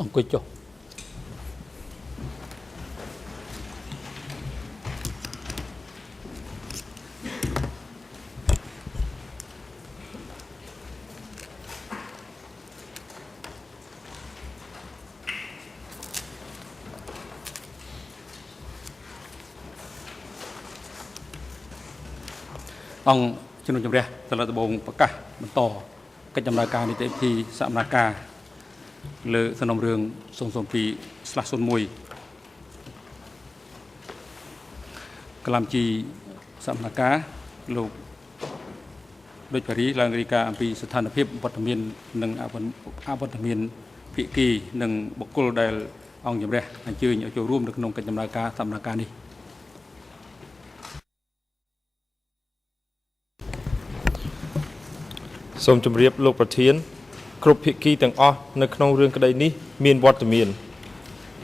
អង្គុយចុះអង្គជំនុំជម្រះត្រឡប់ដំបងប្រកាសបន្តកិច្ចដំណើរការនីតិវិធីសកម្មភាពលើសំណុំរឿង002/01ក្លាមជីសកម្មភាពលោកដូចបរិយាឡើងរាយការណ៍អំពីស្ថានភាពវត្តមាននិងអវត្តមានភាគីនិងបុគ្គលដែលអង្គជំរះអញ្ជើញឲ្យចូលរួមនៅក្នុងកិច្ចដំណើរការសកម្មភាពនេះសូមជម្រាបលោកប្រធានគ្រប់ភាគីទាំងអស់នៅក្នុងរឿងក្តីនេះមានវត្តមាន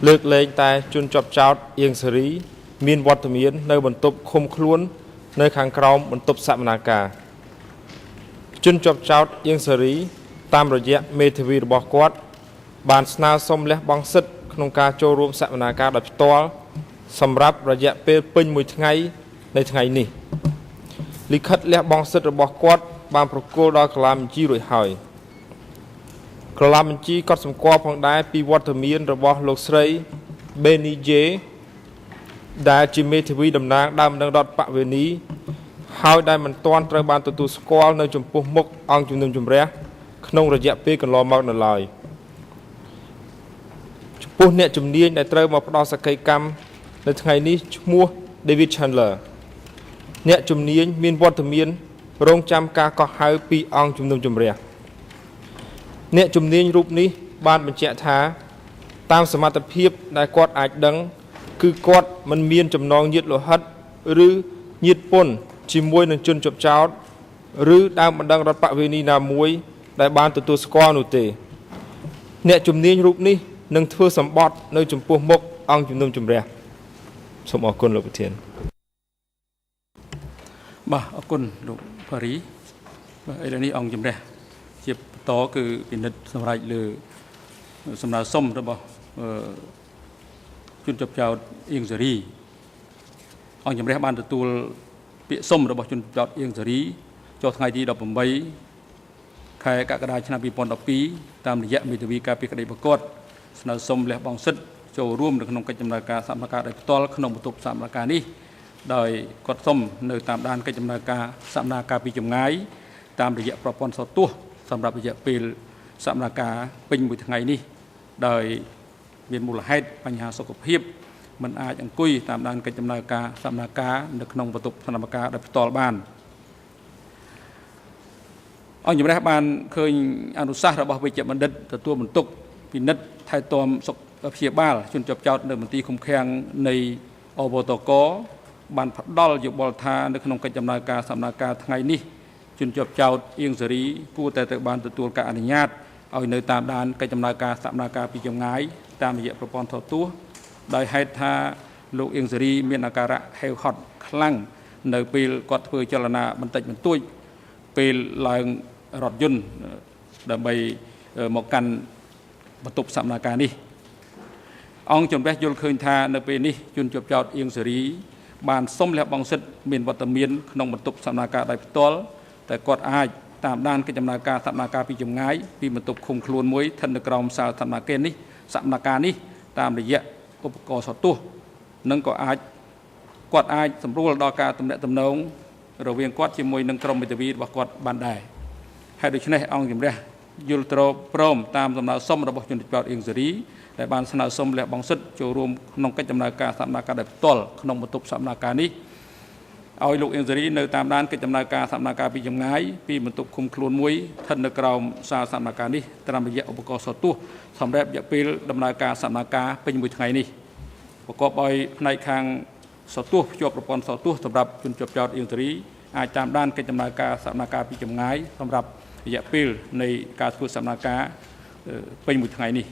លើកលែងតែជនជាប់ចោតអៀងសេរីមានវត្តមាននៅបន្ទប់ឃុំខ្លួននៅខាងក្រោមបន្ទប់សកម្មភាពជនជាប់ចោតអៀងសេរីតាមរយៈមេធាវីរបស់គាត់បានស្នើសុំលះបង់សិទ្ធិក្នុងការចូលរួមសកម្មភាពដោយផ្ទាល់សម្រាប់រយៈពេលពេញមួយថ្ងៃនៃថ្ងៃនេះលិខិតលះបង់សិទ្ធិរបស់គាត់បានប្រគល់ដល់ក្រឡាបញ្ជីរួចហើយក្រឡាបញ្ជីក៏សម្គាល់ផងដែរពីវត្តមានរបស់លោកស្រី Benny J ដែលជាមេធាវីតំណាងដើមនឹងរដ្ឋបវេនីហើយដែលមិនទាន់ត្រូវបានទទួលស្គាល់នៅចំពោះមុខអង្គជំនុំជម្រះក្នុងរយៈពេលកន្លងមកនៅឡើយចំពោះអ្នកជំនាញដែលត្រូវមកផ្ដល់សក្ខីកម្មនៅថ្ងៃនេះឈ្មោះ David Chandler អ្នកជំនាញមានវត្តមានរងចាំការកោះហៅពីអង្គជំនុំជម្រះអ្នកជំនាញរូបនេះបានបញ្ជាក់ថាតាមសមត្ថភាពដែលគាត់អាចដឹងគឺគាត់មិនមានចំណងញាតិលោហិតឬញាតិពន្ធជាមួយនឹងជនជាប់ចោតឬដើមបណ្ដឹងរដ្ឋបវេនីណាមួយដែលបានទទួលស្គាល់នោះទេអ្នកជំនាញរូបនេះនឹងធ្វើសម្បត្តិនៅចំពោះមុខអង្គជំនុំជម្រះសូមអរគុណលោកប្រធានបាទអរគុណលោកប៉ារីបាទឥឡូវនេះអង្គជំរះជាបន្តគឺពិនិត្យសម្រាប់លើសំណើសុំរបស់ជនជាប់ចោតអៀងសេរីអង្គជំរះបានទទួលពាក្យសុំរបស់ជនជាប់ចោតអៀងសេរីចុះថ្ងៃទី18ខែកក្កដាឆ្នាំ2012តាមរយៈមេធាវីការពារក្តីប្រកបស្នើសុំលះបង់សិទ្ធិចូលរួមនៅក្នុងកិច្ចដំណើរការសកម្មភាពដោយផ្ទាល់ក្នុងបន្ទប់សកម្មភាពនេះដោយគាត់សុំនៅតាមដានកិច្ចដំណើរការសកម្មភាពពីចម្ងាយតាមរយៈប្រព័ន្ធសោតទស្សន៍សម្រាប់រយៈពេលសកម្មភាពពេញមួយថ្ងៃនេះដោយមានមូលហេតុបញ្ហាសុខភាពមិនអាចអង្គុយតាមដានកិច្ចដំណើរការសកម្មភាពនៅក្នុងបន្ទប់សកម្មភាពដោយផ្ទាល់បានអង្គជំរះបានឃើញអនុសាសន៍របស់វេជ្ជបណ្ឌិតទទួលបន្ទុកពិនិត្យថែទាំសុខព្យាបាលជនជាប់ចោតនៅមន្ទីរឃុំឃាំងនៃអវតកបានផ្ដល់យោបល់ថានៅក្នុងកិច្ចដំណើរការសកម្មភាពថ្ងៃនេះជនជាប់ចោតអៀងសេរីគួរតែត្រូវបានទទួលការអនុញ្ញាតឲ្យនៅតាមដានកិច្ចដំណើរការសកម្មភាពពីចម្ងាយតាមរយៈប្រព័ន្ធថតទស្សន៍ដោយហេតុថាលោកអៀងសេរីមានអាការៈហេវហត់ខ្លាំងនៅពេលគាត់ធ្វើចលនាបន្តិចបន្តួចពេលឡើងរថយន្តដើម្បីមកកាន់បន្ទប់សកម្មភាពនេះអង្គជំរះយល់ឃើញថានៅពេលនេះជនជាប់ចោតអៀងសេរីបានសុំលះបង់សិទ្ធិមានវត្តមានក្នុងបន្ទប់សកម្មភាពដោយផ្ទាល់តែគាត់អាចតាមដានកិច្ចដំណើរការសកម្មភាពពីចម្ងាយពីបន្ទប់ឃុំខ្លួនមួយស្ថិតនៅក្រោមសាលសកម្មភាពនេះតាមរយៈឧបករណ៍សោតទស្សន៍និងក៏គាត់អាចសម្រួលដល់ការទំនាក់ទំនងរវាងគាត់ជាមួយនឹងក្រុមមេធាវីរបស់គាត់បានដែរហើយដូច្នេះអង្គជំរះយល់ព្រមតាមដំណើរសុំរបស់ជនជាប់ចោតអៀងសេរីដែលបានស្នើសុំលះបង់សិទ្ធិចូលរួមក្នុងកិច្ចដំណើរការសកម្មភាពដោយផ្ទាល់ក្នុងបន្ទប់សកម្មភាពនេះឲ្យលោកអៀងសេរីនៅតាមដានកិច្ចដំណើរការសកម្មភាពពីចម្ងាយពីបន្ទប់ឃុំខ្លួនមួយស្ថិតនៅក្រោមសាលសកម្មភាពនេះតាមរយៈឧបករណ៍សោតទស្សន៍សម្រាប់រយៈពេលដំណើរការសកម្មភាពពេញមួយថ្ងៃនេះប្រកបដោយផ្នែកខាងសោតទស្សន៍ភ្ជាប់ប្រព័ន្ធសោតទស្សន៍សម្រាប់ជនជាប់ចោតអៀងសេរីអាចតាមដានកិច្ចដំណើរការសកម្មភាពពីចម្ងាយសម្រាប់រយៈពេលនៃការធ្វើសកម្មភាពពេញមួយថ្ងៃនេះ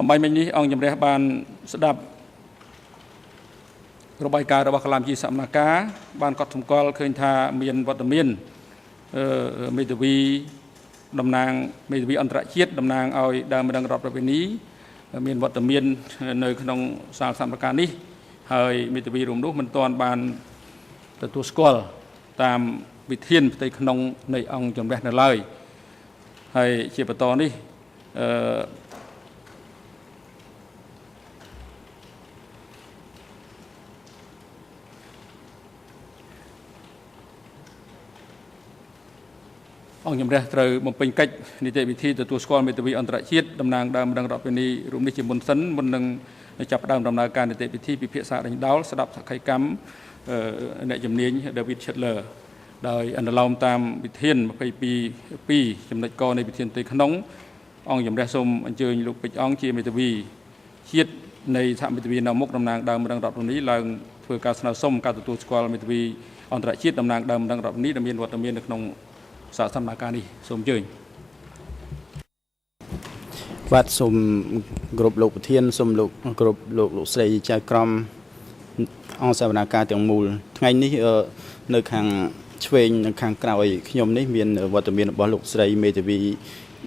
អំបញ្ញមិញនេះអង្គជំរះបានស្ដាប់របាយការណ៍របស់កលាមជីសមនាការបានកត់សម្គាល់ឃើញថាមានវត្តមានមេធាវីតំណាងមេធាវីអន្តរជាតិតំណាងឲ្យដើមម្ដងរដ្ឋប្រវេណីមានវត្តមាននៅក្នុងសាលសមនាការនេះហើយមេធាវីរួមនោះមិនទាន់បានទទួលស្គាល់តាមវិធានផ្ទៃក្នុងនៃអង្គជំរះនៅឡើយហើយជាបន្តនេះអង្គជំរះត្រូវបំពេញកិច្ចនីតិវិធីទទួលស្គាល់មេធាវីអន្តរជាតិតំណាងដើមម្ដងរដ្ឋប្រវេណីរួមនេះជាមុនសិនមុននឹងចាប់ផ្ដើមដំណើរការនីតិវិធីពិភាក្សាដេញដោលស្ដាប់សក្ខីកម្មអ្នកជំនាញ David Chandler ដោយអនុលោមតាមវិធាន22ចំណុចកនៃវិធានផ្ទៃក្នុងអង្គជំរះសូមអញ្ជើញលោកពេជ្រអង្គជាមេធាវីជាតិនៃសហមេធាវីនៅមុខតំណាងដើមម្ដងរដ្ឋប្រវេណីឡើងធ្វើការស្នើសុំការទទួលស្គាល់មេធាវីអន្តរជាតិតំណាងដើមម្ដងរដ្ឋប្រវេណីដែលមានវត្តមាននៅក្នុងសាសនាការនេះសូមអញ្ជើញបាទសូមគ្រប់លោកប្រធានសូមលោកគ្រប់លោកស្រីចៅក្រមអង្គសាវនាការទាំងមូលថ្ងៃនេះនៅខាងឆ្វេងនិងខាងក្រោយខ្ញុំនេះមានវត្តមានរបស់លោកស្រីមេធាវី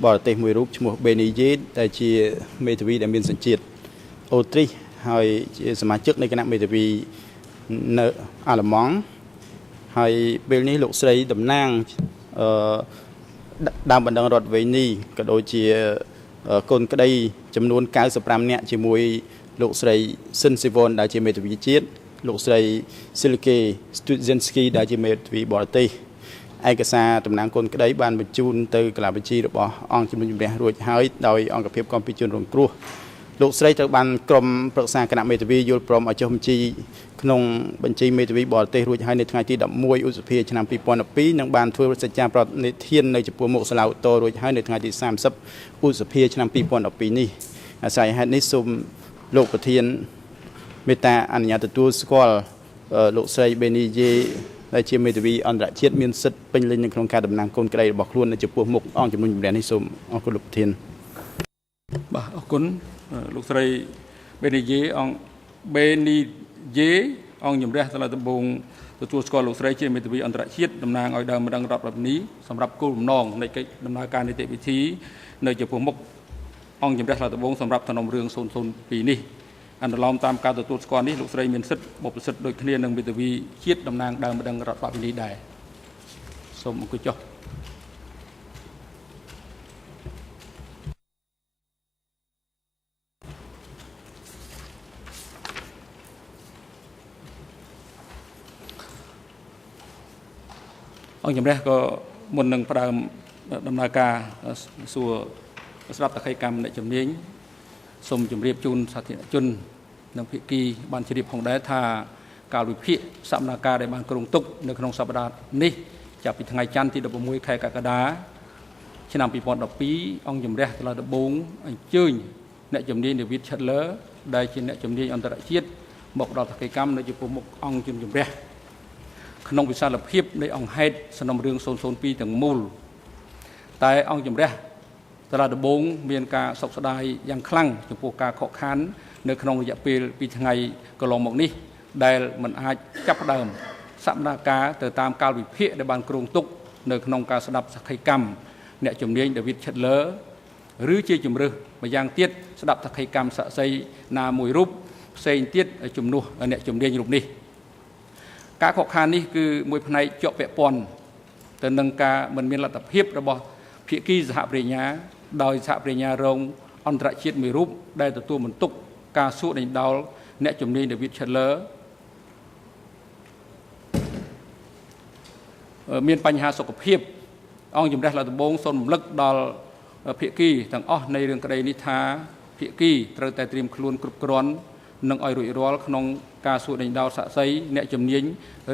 បរទេសមួយរូបឈ្មោះបេនីយេដែលជាមេធាវីដែលមានសញ្ជាតិអូទ្រីសហើយជាសមាជិកនៃគណៈមេធាវីនៅអាល្លឺម៉ង់ហើយពេលនេះលោកស្រីតំណាងដើមបណ្ដឹងរដ្ឋវេនីក៏ដូចជាកូនក្តីចំនួន95នាក់ជាមួយលោកស្រីស៊ិនស៊ីវ៉ុនដែលជាមេធាវីជាតិលោកស្រីស៊ីលកេស្ទូសិនស្គីដែលជាមេធាវីបរទេសឯកសារតំណាងកូនក្តីបានបញ្ជូនទៅកាលាបញ្ជីរបស់អង្គជំនុំជម្រះរួចហើយដោយអង្គភាពគំពីជនរងគ្រោះលោកស្រីត្រូវបានក្រុមប្រឹក្សាគណៈមេធាវីយល់ព្រមឲ្យចុះបញ្ជីក្នុងបញ្ជីមេធាវីបរទេសរួចហើយនៅថ្ងៃទី11ឧសភាឆ្នាំ2012និងបានធ្វើសច្ចាប្រតិធាននៅចំពោះមុខសាឡាវតរួចហើយនៅថ្ងៃទី30ឧសភាឆ្នាំ2012នេះអាស្រ័យហេតុនេះសូមលោកប្រធានមេត្តាអនុញ្ញាតទទួលស្គាល់លោកស្រីបេនីយេដែលជាមេធាវីអន្តរជាតិមានសិទ្ធិពេញលេញនៅក្នុងការតំណាងកូនក្តីរបស់ខ្លួននៅចំពោះមុខអង្គជំនុំជម្រះនេះសូមអរគុណលោកប្រធានបាទអរគុណលោកស្រីបេនីយេអង្គជំរះសាលាដំបងទទួលស្គាល់លោកស្រីជាមេធាវីអន្តរជាតិតំណាងឲ្យដើមម្ដងរដ្ឋប្រវេណីសម្រាប់គោលបំណងនៃកិច្ចដំណើរការនីតិវិធីនៅចំពោះមុខអង្គជំរះសាលាដំបងសម្រាប់សំណុំរឿង002នេះអនុលោមតាមការទទួលស្គាល់នេះលោកស្រីមានសិទ្ធិបបិសិទ្ធដូចគ្នានឹងមេធាវីជាតិតំណាងដើមម្ដងរដ្ឋប្រវេណីដែរសូមអង្គុយចុះអង្គជំរះក៏មុននឹងផ្ដើមដំណើរការសួរស្ដាប់តក្កីកម្មអ្នកជំនាញសូមជម្រាបជូនសាធារណជននិងភាគីបានជ្រាបផងដែរថាការវិភាគសកម្មភាពដែលបានគ្រោងទុកនៅក្នុងសប្តាហ៍នេះចាប់ពីថ្ងៃច័ន្ទទី16ខែកក្កដាឆ្នាំ2012អង្គជំរះសាលាដំបងអញ្ជើញអ្នកជំនាញ David Chandler ដែលជាអ្នកជំនាញអន្តរជាតិមកដល់តក្កីកម្មនៅចំពោះមុខអង្គជំរះក្នុងវិសាលភាពនៃអង្គហេតុសំណុំរឿង002ទាំងមូលតែអង្គជំរះសាលាដំបងមានការសោកស្ដាយយ៉ាងខ្លាំងចំពោះការខកខាននៅក្នុងរយៈពេល2ថ្ងៃកន្លងមកនេះដែលមិនអាចចាប់ផ្ដើមសកម្មភាពទៅតាមកាលវិភាគដែលបានគ្រោងទុកនៅក្នុងការស្ដាប់សក្ខីកម្មអ្នកជំនាញ David Chandler ឬជាជំរើសម្យ៉ាងទៀតស្ដាប់សក្ខីកម្មសាក្សីណាមួយរូបផ្សេងទៀតជំនួសអ្នកជំនាញរូបនេះការខកខាននេះគឺមួយផ្នែកជាប់ពាក់ព័ន្ធទៅនឹងការមិនមានលទ្ធភាពរបស់ភាគីសហប្រញ្ញាដោយសហប្រញ្ញារងអន្តរជាតិមួយរូបដែលទទួលបន្ទុកការសួរដេញដោលអ្នកជំនាញ David Chandler មានបញ្ហាសុខភាពអង្គជំរះសាលាដំបងសូមរំលឹកដល់ភាគីទាំងអស់នៃរឿងក្តីនេះថាភាគីត្រូវតែត្រៀមខ្លួនគ្រប់គ្រាន់និងឲ្យរួចរាល់ក្នុងការសួរដេញដោលសាក្សីអ្នកជំនាញ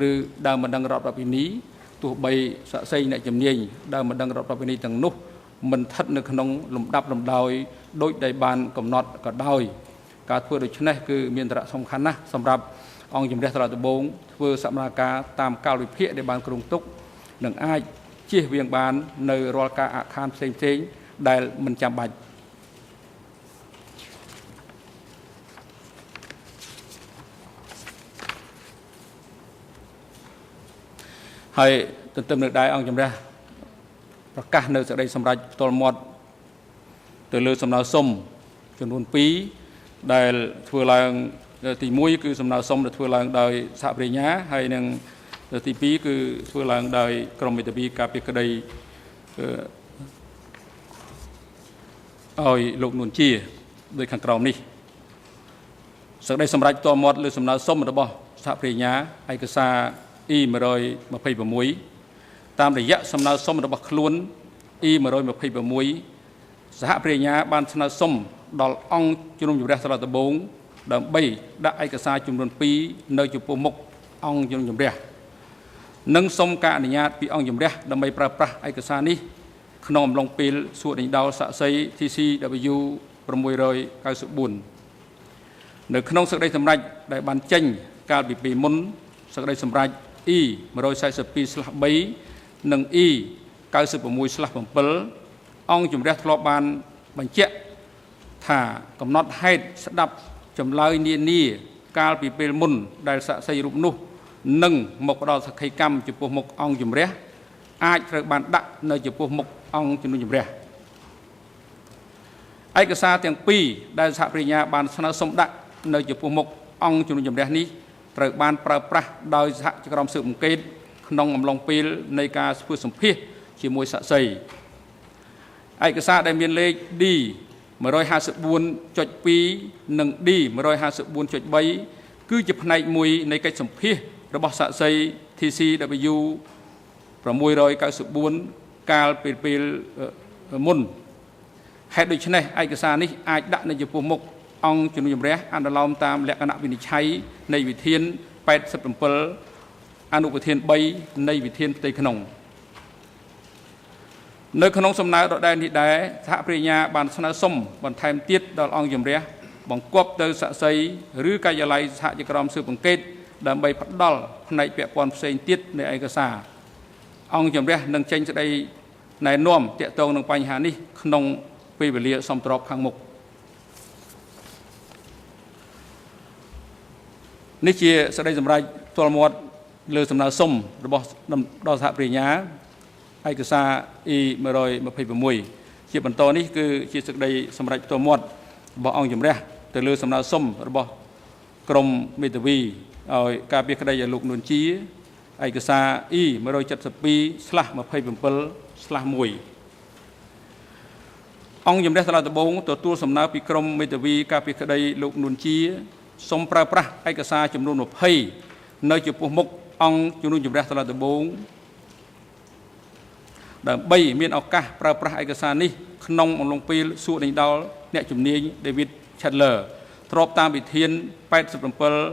ឬដើមបណ្ដឹងរដ្ឋប្រវេណីទោះបីសាក្សីអ្នកជំនាញដើមបណ្ដឹងរដ្ឋប្រវេណីទាំងនោះមិនស្ថិតនៅក្នុងលំដាប់លំដោយដោយដែលបានកំណត់ក៏ដោយការធ្វើដូច្នេះគឺមានសារៈសំខាន់ណាស់សម្រាប់អង្គជំរះសាលាដំបងធ្វើសកម្មភាពតាមកាលវិភាគដែលបានគ្រោងទុកនិងអាចជៀសវាងបាននៅរាល់ការអាក់ខានផ្សេងៗដែលមិនចាំបាច់ ហើយទន្ទឹមនឹងដែរអង្គជំរះប្រកាសនៅសេចក្តីសម្រេចផ្ទាល់មាត់ទៅលើសំណើសុំចំនួន2ដែលធ្វើឡើងទី1គឺសំណើសុំដែលធ្វើឡើងដោយសហប្រញ្ញាហើយនិងទី2គឺធ្វើឡើងដោយក្រមមេធាវីការពារក្តីឲ្យលោកនួនជាដោយខាងក្រោមនេះសេចក្តីសម្រេចផ្ទាល់មាត់លើសំណើសុំរបស់សហប្រញ្ញាឯកសារ E126 តាមរយៈសំណើសុំរបស់ខ្លួន E126 សហប្រញ្ញាបានស្នើសុំដល់អង្គជំនុំជម្រះសាលាដំបងដើម្បីដាក់ឯកសារចំនួន2នៅចំពោះមុខអង្គជំនុំជម្រះនិងសុំការអនុញ្ញាតពីអង្គជំរះដើម្បីប្រើប្រាស់ឯកសារនេះក្នុងអំឡុងពេលសួរដេញដោលសាក្សី TCW 694នៅក្នុងសេចក្តីសម្រេចដែលបានចេញកាលពីពេលមុនសេចក្តីសម្រេច E142/3 និង E96/7 អង្គជំរះធ្លាប់បានបញ្ជាក់ថាកំណត់ហេតុស្ដាប់ចម្លើយនានាកាលពីពេលមុនដែលសាក្សីរូបនោះនឹងមកផ្ដល់សក្ខីកម្មចំពោះមុខអង្គជំរះអាចត្រូវបានដាក់នៅចំពោះមុខអង្គជំនុំជម្រះឯកសារទាំងពីរដែលសហប្រញ្ញាបានស្នើសុំដាក់នៅចំពោះមុខអង្គជំនុំជម្រះនេះត្រូវបានប្រើប្រាស់ដោយសហក្រុមស៊ើបអង្កេតក្នុងអំឡុងពេលនៃការធ្វើសម្ភាសន៍ជាមួយសាក្សីឯកសារដែលមានលេខ D 154.2 និង D 154.3 គឺជាផ្នែកមួយនៃកិច្ចសម្ភាសន៍របស់សាក្សី TCW 694កាលពេលមុនហេតុដូច្នេះឯកសារនេះអាចដាក់នៅចំពោះមុខអង្គជំនុំជម្រះអនុលោមតាមលក្ខណៈវិនិច្ឆ័យនៃវិធាន87អនុវិធាន3នៃវិធានផ្ទៃក្នុងនៅក្នុងសំណើដដែលនេះដែរសហប្រញ្ញាបានស្នើសុំបន្ថែមទៀតដល់អង្គជំរះបង្គាប់ទៅសាក្សីឬការិយាល័យសហជីវកម្មស៊ើបអង្កេតដើម្បីផ្ដល់ផ្នែកពាក់ព័ន្ធផ្សេងទៀតនៃឯកសារអង្គជំរះនឹងចេញសេចក្តីណែនាំទាក់ទងនឹងបញ្ហានេះក្នុងពេលវេលាសមស្របខាងមុខនេះជាសេចក្តីសម្រេចផ្ទាល់មាត់លើសំណើសុំរបស់ដល់សហប្រញ្ញាឯកសារ E126 ជាបន្តនេះគឺជាសេចក្តីសម្រេចផ្ទាល់មាត់របស់អង្គជំរះទៅលើសំណើសុំរបស់ក្រមមេធាវីឲ្យការពារក្តីឲ្យលោកនួនជាឯកសារ E172/27/1 អង្គជំរះសាលាដំបងទទួលសំណើពីក្រមមេធាវីការពារក្តីលោកនួនជាសូមប្រើប្រាស់ឯកសារចំនួន20នៅចំពោះមុខអង្គជំនុំជម្រះសាលាដំបងដើម្បីមានឱកាសប្រើប្រាស់ឯកសារនេះក្នុងអំឡុងពេលសួរដេញដោលអ្នកជំនាញ David Chandler ស្របតាមវិធាន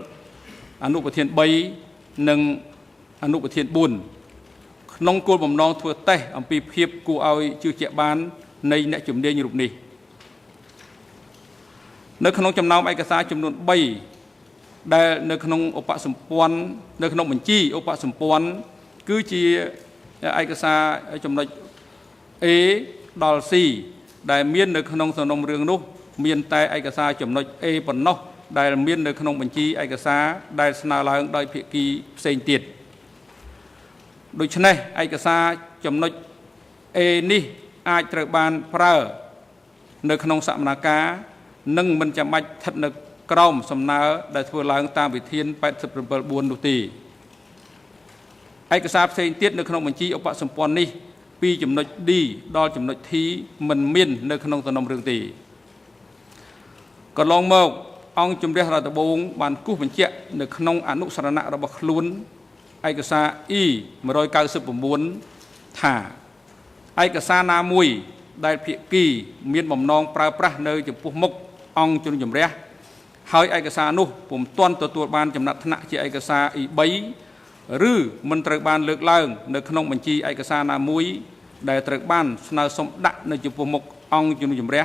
87អនុវិធាន3និងអនុវិធាន4ក្នុងគោលបំណងធ្វើតេស្តអំពីភាពគួរឲ្យជឿជាក់បាននៃអ្នកជំនាញរូបនេះនៅក្នុងចំណោមឯកសារចំនួន3ដែលនៅក្នុងឧបសម្ព័ន្ធនៅក្នុងបញ្ជីឧបសម្ព័ន្ធគឺជាឯកសារចំណុច A ដល់ C ដែលមាននៅក្នុងសំណុំរឿងនោះមានតែឯកសារចំណុច A ប៉ុណ្ណោះដែលមាននៅក្នុងបញ្ជីឯកសារដែលស្នើឡើងដោយភាគីផ្សេងទៀតដូច្នេះឯកសារចំណុច A នេះអាចត្រូវបានប្រើនៅក្នុងសកម្មភាពនិងមិនចាំបាច់ស្ថិតនៅក្រោមសំណើដែលធ្វើឡើងតាមវិធាន87/4នោះទេឯកសារផ្សេងទៀតនៅក្នុងបញ្ជីឧបសម្ព័ន្ធនេះពីចំណុច D ដល់ចំណុច T មិនមាននៅក្នុងសំណុំរឿងទេកន្លងមកអង្គជំរះរដ្ឋដំបងបានគូសបញ្ជាក់នៅក្នុងអនុសារណៈរបស់ខ្លួនឯកសារ E199 ថាឯកសារណាមួយដែលភាគីមានបំណងប្រើប្រាស់នៅចំពោះមុខអង្គជំនុំជម្រះហើយឯកសារនោះពុំទាន់ទទួលបានចំណាត់ថ្នាក់ជាឯកសារ E3 ឬមិនត្រូវបានលើកឡើងនៅក្នុងបញ្ជីឯកសារណាមួយដែលត្រូវបានស្នើសុំដាក់នៅចំពោះមុខអង្គជំនុំជម្រះ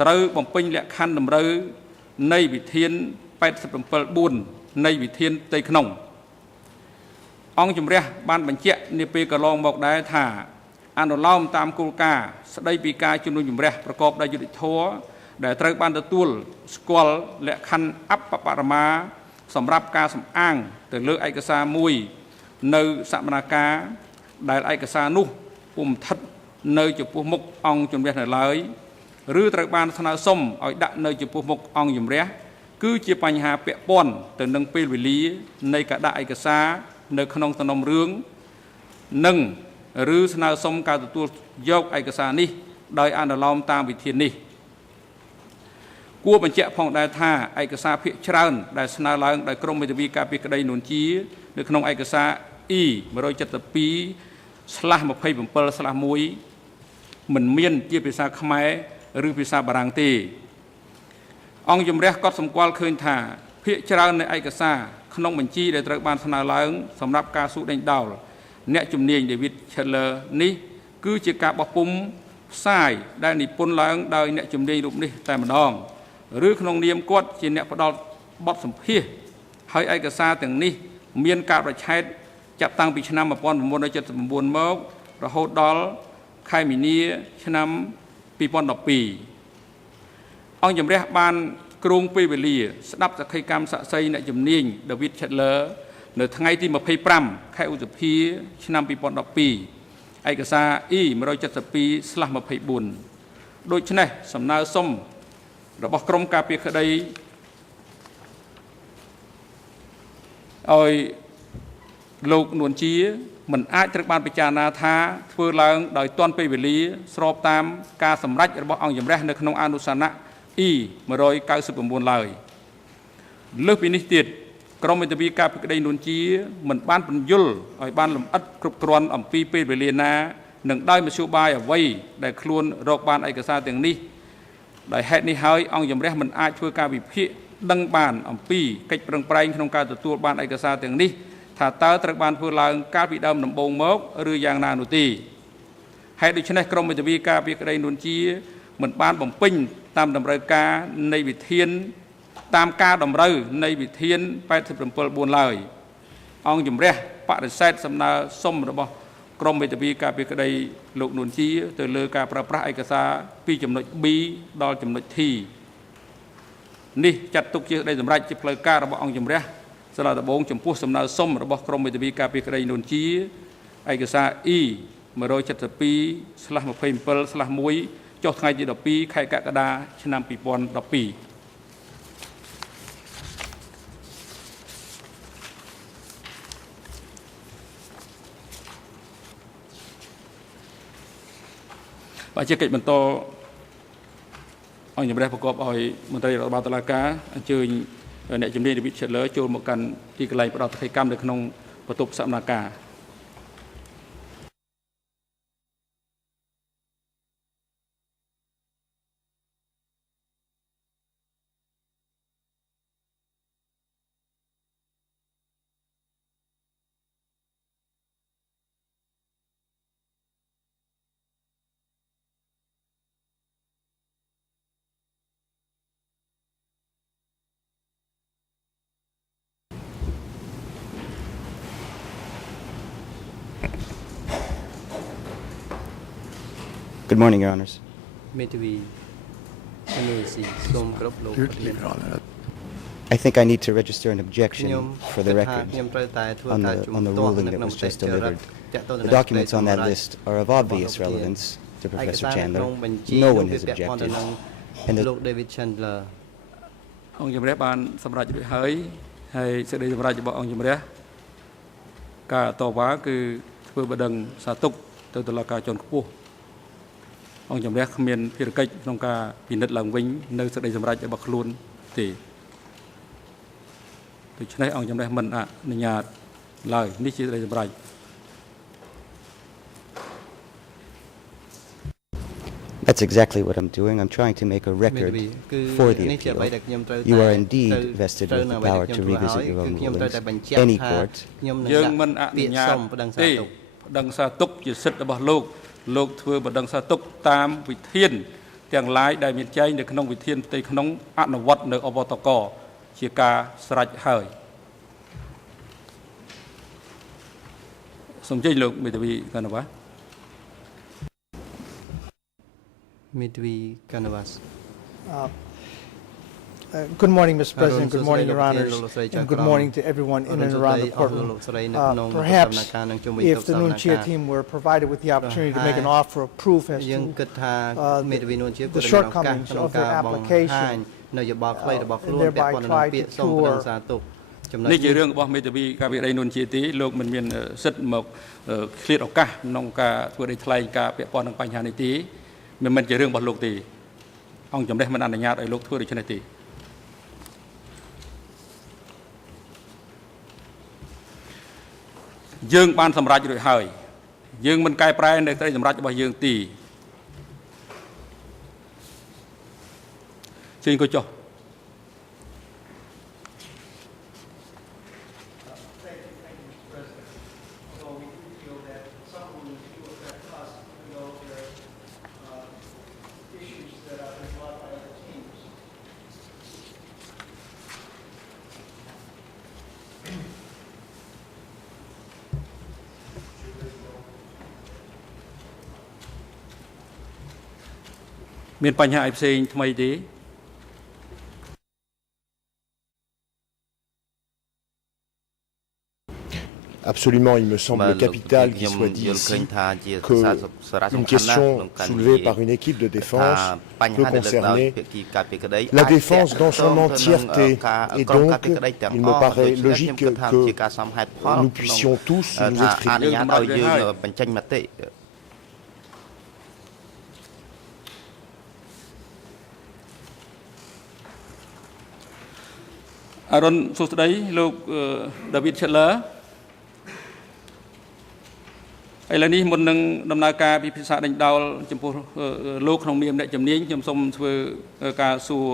ត្រូវបំពេញលក្ខខណ្ឌតម្រូវនៃវិធាន87/4នៃវិធានផ្ទៃក្នុងអង្គជំរះបានបញ្ជាក់នាពេលកន្លងមកដែរថាអនុលោមតាមគោលការណ៍ស្តីពីការជំនុំជម្រះប្រកបដោយយុត្តិធម៌ដែលត្រូវបានទទួលស្គាល់លក្ខខណ្ឌអបបរមាសម្រាប់ការសំអាងទៅលើឯកសារមួយ នៅសមនាការដែលឯកសារនោះពុំស្ថិតនៅចំពោះមុខអង្គជំនះនៅឡើយឬត្រូវបានស្នើសុំឲ្យដាក់នៅចំពោះមុខអង្គជំរះគឺជាបញ្ហាពាក់ព័ន្ធទៅនឹងពេលវេលានៃការដាក់ឯកសារនៅក្នុងសំណុំរឿងនិងឬស្នើសុំការទទួលយកឯកសារនេះដោយអនុលោមតាមវិធាននេះគួរបញ្ជាក់ផងដែរថាឯកសារភាគច្រើនដែលស្នើឡើងដោយក្រមមេធាវីការពារក្តីនួនជានៅក្នុងឯកសារ E 172/27/1 មិនមានជាភាសាខ្មែរឬភាសាបារាំងទេអង្គជំរះក៏សម្គាល់ឃើញថាភាគច្រើននៃឯកសារក្នុងបញ្ជីដែលត្រូវបានស្នើឡើងសម្រាប់ការសួរដេញដោលអ្នកជំនាញ David Chandler នេះគឺជាការបោះពុម្ពផ្សាយដែលនិពន្ធឡើងដោយអ្នកជំនាញរូបនេះតែម្ដងឬក្នុងនាមគាត់ជាអ្នកផ្ដល់បទសម្ភាសន៍ហើយឯកសារទាំងនេះមានការប្រឆេទចាប់តាំងពីឆ្នាំ1979មករហូតដល់ខែមីនាឆ្នាំ2012អង្គជំរះបានគ្រោងពេលវេលាស្ដាប់សក្ខីកម្មសាក្សីអ្នកជំនាញ David Chandler នៅថ្ងៃទី25ខែឧសភាឆ្នាំ2012ឯកសារ E 172/24 ដូច្នេះសំណើសុំរបស់ក្រមការពារក្តីឲ្យលោកនួនជាមិនអាចត្រូវបានពិចារណាថាធ្វើឡើងដោយទាន់ពេលវេលាស្របតាមការសម្រេចរបស់អង្គជំរះនៅក្នុងអនុសនៈ E 199ឡើយលើសពីនេះទៀតក្រមមេធាវីការពារក្តីនួនជាមិនបានពន្យល់ឲ្យបានលម្អិតគ្រប់គ្រាន់អំពីពេលវេលាណានិងដោយមធ្យោបាយអ្វីដែលខ្លួនរកបានឯកសារទាំងនេះដោយហេតុនេះហើយអង្គជំរះមិនអាចធ្វើការវិភាគដឹងបានអំពីកិច្ចប្រឹងប្រែងក្នុងការទទួលបានឯកសារទាំងនេះថាតើត្រូវបានធ្វើឡើងកាលពីដើមដំបូងមកឬយ៉ាងណានោះទេហេតុដូច្នេះក្រមមេធាវីការពារក្តីនួនជាមិនបានបំពេញតាមតម្រូវការនៃវិធានតាមការតម្រូវនៃវិធាន 87.4 ឡើយអង្គជំរះបដិសេធសំណើសុំរបស់ក្រមមេធាវីការពារក្តីលោកនួនជាទៅលើការប្រើប្រាស់ឯកសារពីចំណុច B ដល់ចំណុច T នេះចាត់ទុកជាក្តីសម្រេចជាផ្លូវការរបស់អង្គជំរះសាលាដំបងចំពោះសំណើសុំរបស់ក្រមមេធាវីការពារក្តីនួនជាឯកសារ E 172/27/1 ចុះថ្ងៃទី12ខែកក្កដាឆ្នាំ2012បាទជាកិច្ចបន្តអង្គជំរះប្រកបឲ្យមន្ត្រីរដ្ឋបាលតុលាការអញ្ជើញអ្នកជំនាញ David Chandler ចូលមកកាន់ទីកន្លែងផ្ដល់សក្ខីកម្មនៅក្នុងបន្ទប់សមនាការ Good morning, Your Honors. មេធាវីស៊ីសូមគោរពលោកប្រធាន I think I need to register an objection for the record ខ្ញុំត្រូវតែធ្វើ on ការ the, ជំ on the ទាស់ ruling នៅ that ក្នុង was សេច just ក្តីរដ្ឋ delivered. តាក់ទងទៅ The នឹង documents on that list are of obvious relevance to ឯក Professor សារនៅ Chandler. ក្នុងបញ្ជី No នោះ one វា has ពាក់ព័ន្ធទៅ objected. នឹង And the លោក David Chandler អង្គជំរះបានសម្រេចរួចហើយសេចក្តីសម្រេចរបស់អង្គជំរះការតវ៉ាគឺធ្វើបដិងសាទុកទៅតុលាការជាន់ខ្ពស់អង្គជំរះគ្មានភារកិច្ចក្នុងការពិនិត្យឡើងវិញនៅសេចក្តីសម្រេចរបស់ខ្លួនទេដូច្នេះអង្គជំរះមិនអនុញ្ញាតឡើយនេះជាសេចក្តីសម្រេច That's exactly what I'm doing. I'm trying to make a record for the appeal. You are indeed vested with the power to revisit your own rulings. Any court. យើងមិនអនុញ្ញាតទេបដិងសាទុកជាសិទ្ធិរបស់លោកលោកធ្វើបដិងសាទុកតាមវិធានទាំងឡាយដែលមានចែងនៅក្នុងវិធានផ្ទៃក្នុងអនុវត្តនៅអវតកជាការស្រេចហើយសូមជ័យលោកមេធាវីកណ្ណវ៉ា មេធាវីកណ្ណវ៉ា Good morning, Mr. President. Good Good morning, Your Honors, and good morning to everyone in and around the courtroom. Perhaps if the Nunchia team were provided with the opportunity to make an offer of proof as to the shortcomings of their application, and thereby try to cure នេះជារឿងរបស់មេធាវីការវិរ័យនុនជាទីលោកមិនមានសិទ្ធិមកឃ្លាតឱកាសក្នុងការធ្វើដីថ្លែងការពាក់ព័ន្ធនឹងបញ្ហានេះទេមិនមែនជារឿងរបស់លោកទេអង្គជំរះមិនអនុញ្ញាតឲ្យលោកធ្វើដូច្នេះទេយើងបានសម្រេចរួចហើយយើងមិនកែប្រែនៅត្រីសម្រេចរបស់យើងទីជើញក៏ចុះមានបញ្ហាអីផ្សេងថ្មីទេ Absolument, il me semble capital qu'il soit dit ici qu'une question soulevée par une équipe de défense peut concerner la défense dans son entièreté. Et donc, il me paraît logique que nous puissions tous nous exprimer. អរុនសួស្តីលោកដាវីត Chandler ឥឡូវនេះមុននឹងដំណើរការពិភាក្សាដេញដោលចំពោះលោកក្នុងនាមអ្នកជំនាញខ្ញុំសូមធ្វើការសួរ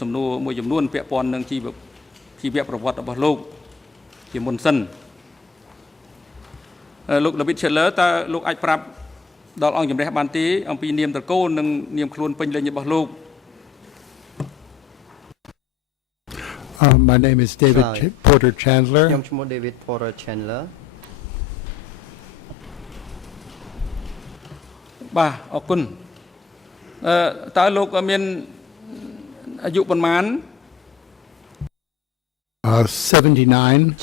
សំណួរមួយចំនួនពាក់ព័ន្ធនឹងជីវប្រវត្តិរបស់លោកជាមុនសិនលោក David Chandler តើលោកអាចប្រាប់ដល់អង្គជំរះបានទេអំពីនាមត្រកូលនិងនាមខ្លួនពេញលេញរបស់លោក My name is David Porter Chandler. ខ្ញុំឈ្មោះ David Porter Chandler បាទអរគុណតើលោកមានអាយុប៉ុន្មាន 79.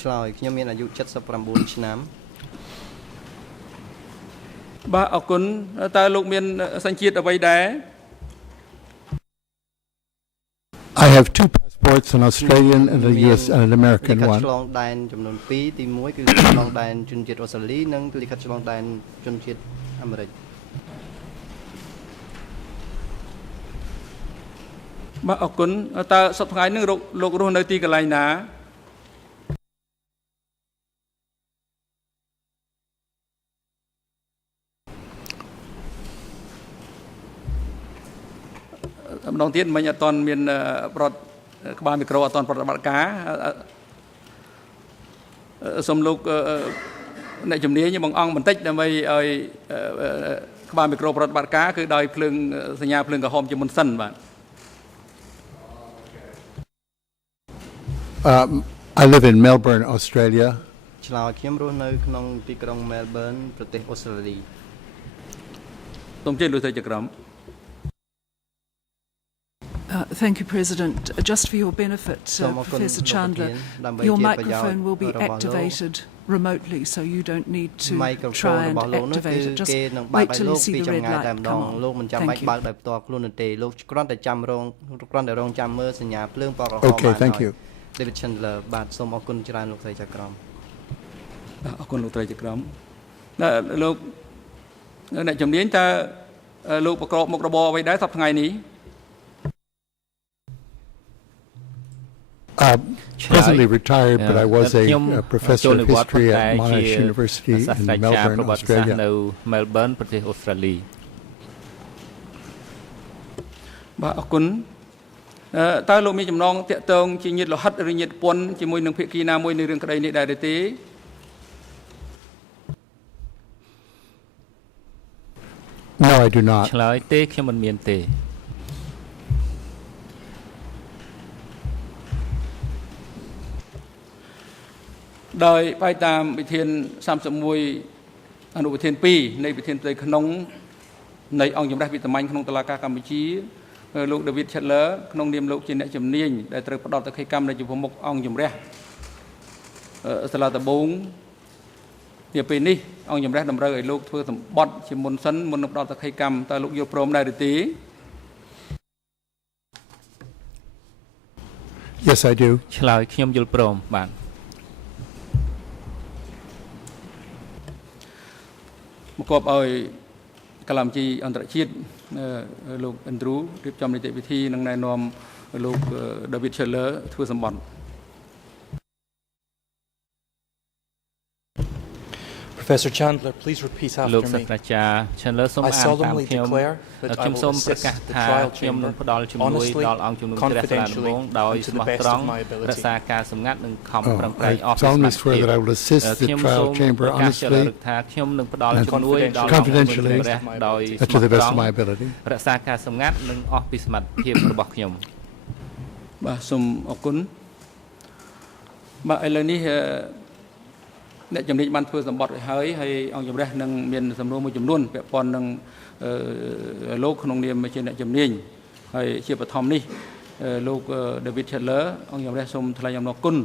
ឆ្លើយខ្ញុំមានអាយុ79ឆ្នាំ បាទអរគុណតើលោកមានសញ្ជាតិអ្វីដែរ I have two passports, an Australian and a US and an American លិខិត one. ឆ្លងដែនចំនួន2ទី1គឺឆ្លងដែនជនជាតិអូស្ត្រាលីនិងលិខិតឆ្លងដែនជនជាតិអាមេរិក បាទអរគុណតើសប្តាហ៍ថ្ងៃនេះលោករស់នៅទីកន្លែងណា ម្ដងទៀតមិញអត់ទាន់មានប្រត់ក្បាលមីក្រូអត់ទាន់ប្រតិបត្តិការសូមលោកអ្នកជំនាញបងអង្គបន្តិចដើម្បីឲ្យក្បាលមីក្រូប្រតិបត្តិការគឺដោយភ្លើងសញ្ញាភ្លើងក្រហមជាមុនសិនបាទ I live in Melbourne, Australia. ឆ្លើយខ្ញុំរស់នៅក្នុងទីក្រុង Melbourne ប្រទេសអូស្ត្រាលី សូមជម្រាបលោកទៅជាក្រុម Thank you, President. Just for your benefit, Professor Chandler, your microphone will be activated remotely, so you don't need to try and activate it. Just wait till you see the red light come on. លោកមិនចាំបាច់បើកដោយផ្ទាល់ខ្លួននោះទេលោកគ្រាន់តែរងចាំមើលសញ្ញាភ្លើងពណ៌ក្រហម Okay, thank you. David Chandler បាទសូមអរគុណច្រើនលោកស្រីចក្រម អរគុណលោកស្រីចក្រមលោកអ្នកជំនាញតើលោកប្រកបមុខរបរអ្វីដែរសប្តាហ៍ថ្ងៃនេះ Presently retired, but I was a professor of history at Monash University in Melbourne, Australia. នៅ Melbourne ប្រទេសអូស្ត្រាលី បាទអរគុណតើលោកមានចំណងតាក់ទងជាញាតិលោហិតឬញាតិពន្ធជាមួយនឹងភាគីណាមួយនៅរឿងក្តីនេះដែរទេ No, I do not. ឆ្លើយទេខ្ញុំមិនមានទេ ដោយបែបតាមវិធាន31អនុវិធាន2នៃវិធានផ្ទៃក្នុងនៃអង្គជំរះវិសាមញ្ញក្នុងតុលាការកម្ពុជា លោក David Chandler ក្នុងនាមលោកជាអ្នកជំនាញដែលត្រូវផ្ដល់តក្កកម្មនៅចំពោះមុខអង្គជំរះសាលាដំបងពីពេលនេះអង្គជំរះតម្រូវឲ្យលោកធ្វើសម្បត្តិជាមុនសិនមុននឹងផ្ដល់តក្កកម្មតើលោកយល់ព្រមដែរឬទេ Yes I do ឆ្លើយខ្ញុំយល់ព្រមបាទមកគប់ឲ្យកាឡាមជីអន្តរជាតិលោក Andrew រៀបចំនីតិវិធីនិងណែនាំលោក David Chandler ធ្វើសម្បត្តិ Professor Chandler, please repeat after me. Chandler, I solemnly declare that I will assist the trial chamber honestly, confidentially, and to the best of my ability. I solemnly swear that I will assist the trial chamber honestly, confidentially, and to the best of my ability. រក្សាការសម្ងាត់និងអស់ពីសមត្ថភាពរបស់ខ្ញុំ បាទសូមអរគុណបាទឥឡូវនេះអ្នកជំនាញបានធ្វើសម្បត្តិឲ្យហើយអង្គជំរះនឹងមានសំណួរមួយចំនួនពាក់ព័ន្ធនឹងលោកក្នុងនាមជាអ្នកជំនាញហើយជាបឋមនេះលោក David Chandler អង្គជំរះសូមថ្លែងអំណរគុណ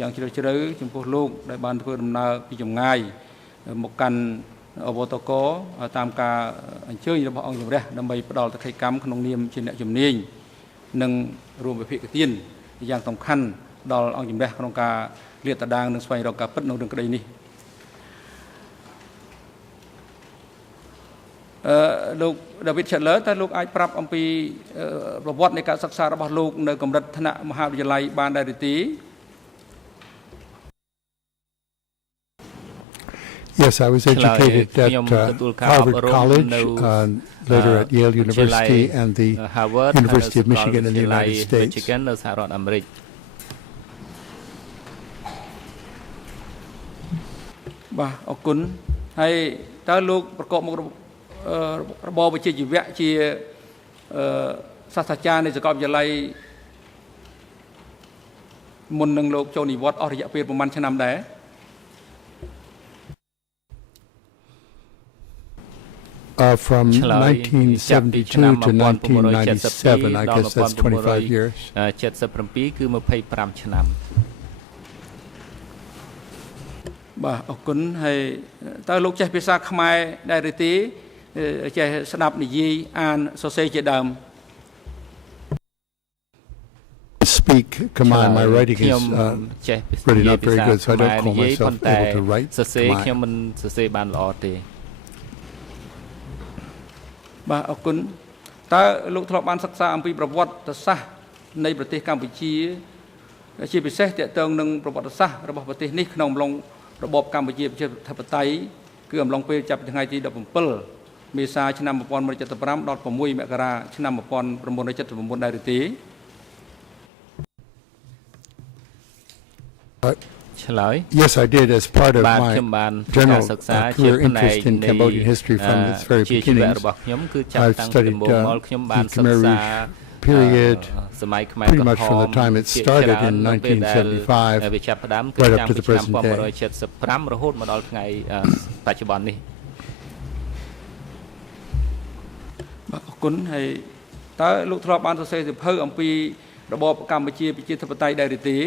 យ៉ាងជ្រាលជ្រៅចំពោះលោកដែលបានធ្វើដំណើរពីចម្ងាយមកកាន់អវតកតាមការអញ្ជើញរបស់អង្គជំរះដើម្បីផ្ដល់តក្កកម្មក្នុងនាមជាអ្នកជំនាញនិងរួមវិភាគទានយ៉ាងសំខាន់ដល់អង្គជំរះក្នុងការលាតត្រដាងនិងស្វែងរកការពិតនៅរឿងក្តីនេះលោក David Chandler តើលោកអាចប្រាប់អំពីប្រវត្តិនៃការសិក្សារបស់លោកនៅកម្រិតថ្នាក់មហាវិទ្យាល័យបានដែរឬទេ Yes, I was educated at Harvard College, later at Yale University and the University of Michigan in the United States. បាទអរគុណហើយតើលោកប្រកបមុខរបរវិជ្ជាជីវៈជាសាស្ត្រាចារ្យនៃសាកលវិទ្យាល័យមុននឹងលោកចូលនិវត្តន៍អស់រយៈពេលប្រហែលឆ្នាំដែរ From 1972 to 1997, I guess that's 25 years. 77 គឺ25ឆ្នាំ បាទអរគុណហើយតើលោកចេះភាសាខ្មែរដែរឬទេចេះស្ដាប់និយាយអានសរសេរជាដើម Speak Khmer, my writing is really not very good, so I don't call myself able to write សរសេរខ្ញុំមិនសរសេរបានល្អទេ បាទអរគុណតើលោកធ្លាប់បានសិក្សាអំពីប្រវត្តិសាស្ត្រនៃប្រទេសកម្ពុជាជាពិសេសទាក់ទងនឹងប្រវត្តិសាស្ត្ររបស់ប្រទេសនេះក្នុងអំឡុងរបបកម្ពុជាប្រជាធិបតេយ្យគឺអំឡុងពេលចាប់ពីថ្ងៃទី17មេសាឆ្នាំ1975ដល់6មករាឆ្នាំ1979ដែរឬទេ Yes, I did as part of my general career interest in Cambodian history from its very beginnings. I've studied the Khmer Rouge period pretty much from the time it started in 1975 right up to the present day. រហូតមកដល់ថ្ងៃបច្ចុប្បន្ននេះ បាទអរគុណហើយតើលោកធ្លាប់បានសរសេរសៀវភៅអំពីរបបកម្ពុជាប្រជាធិបតេយ្យដែរឬទេ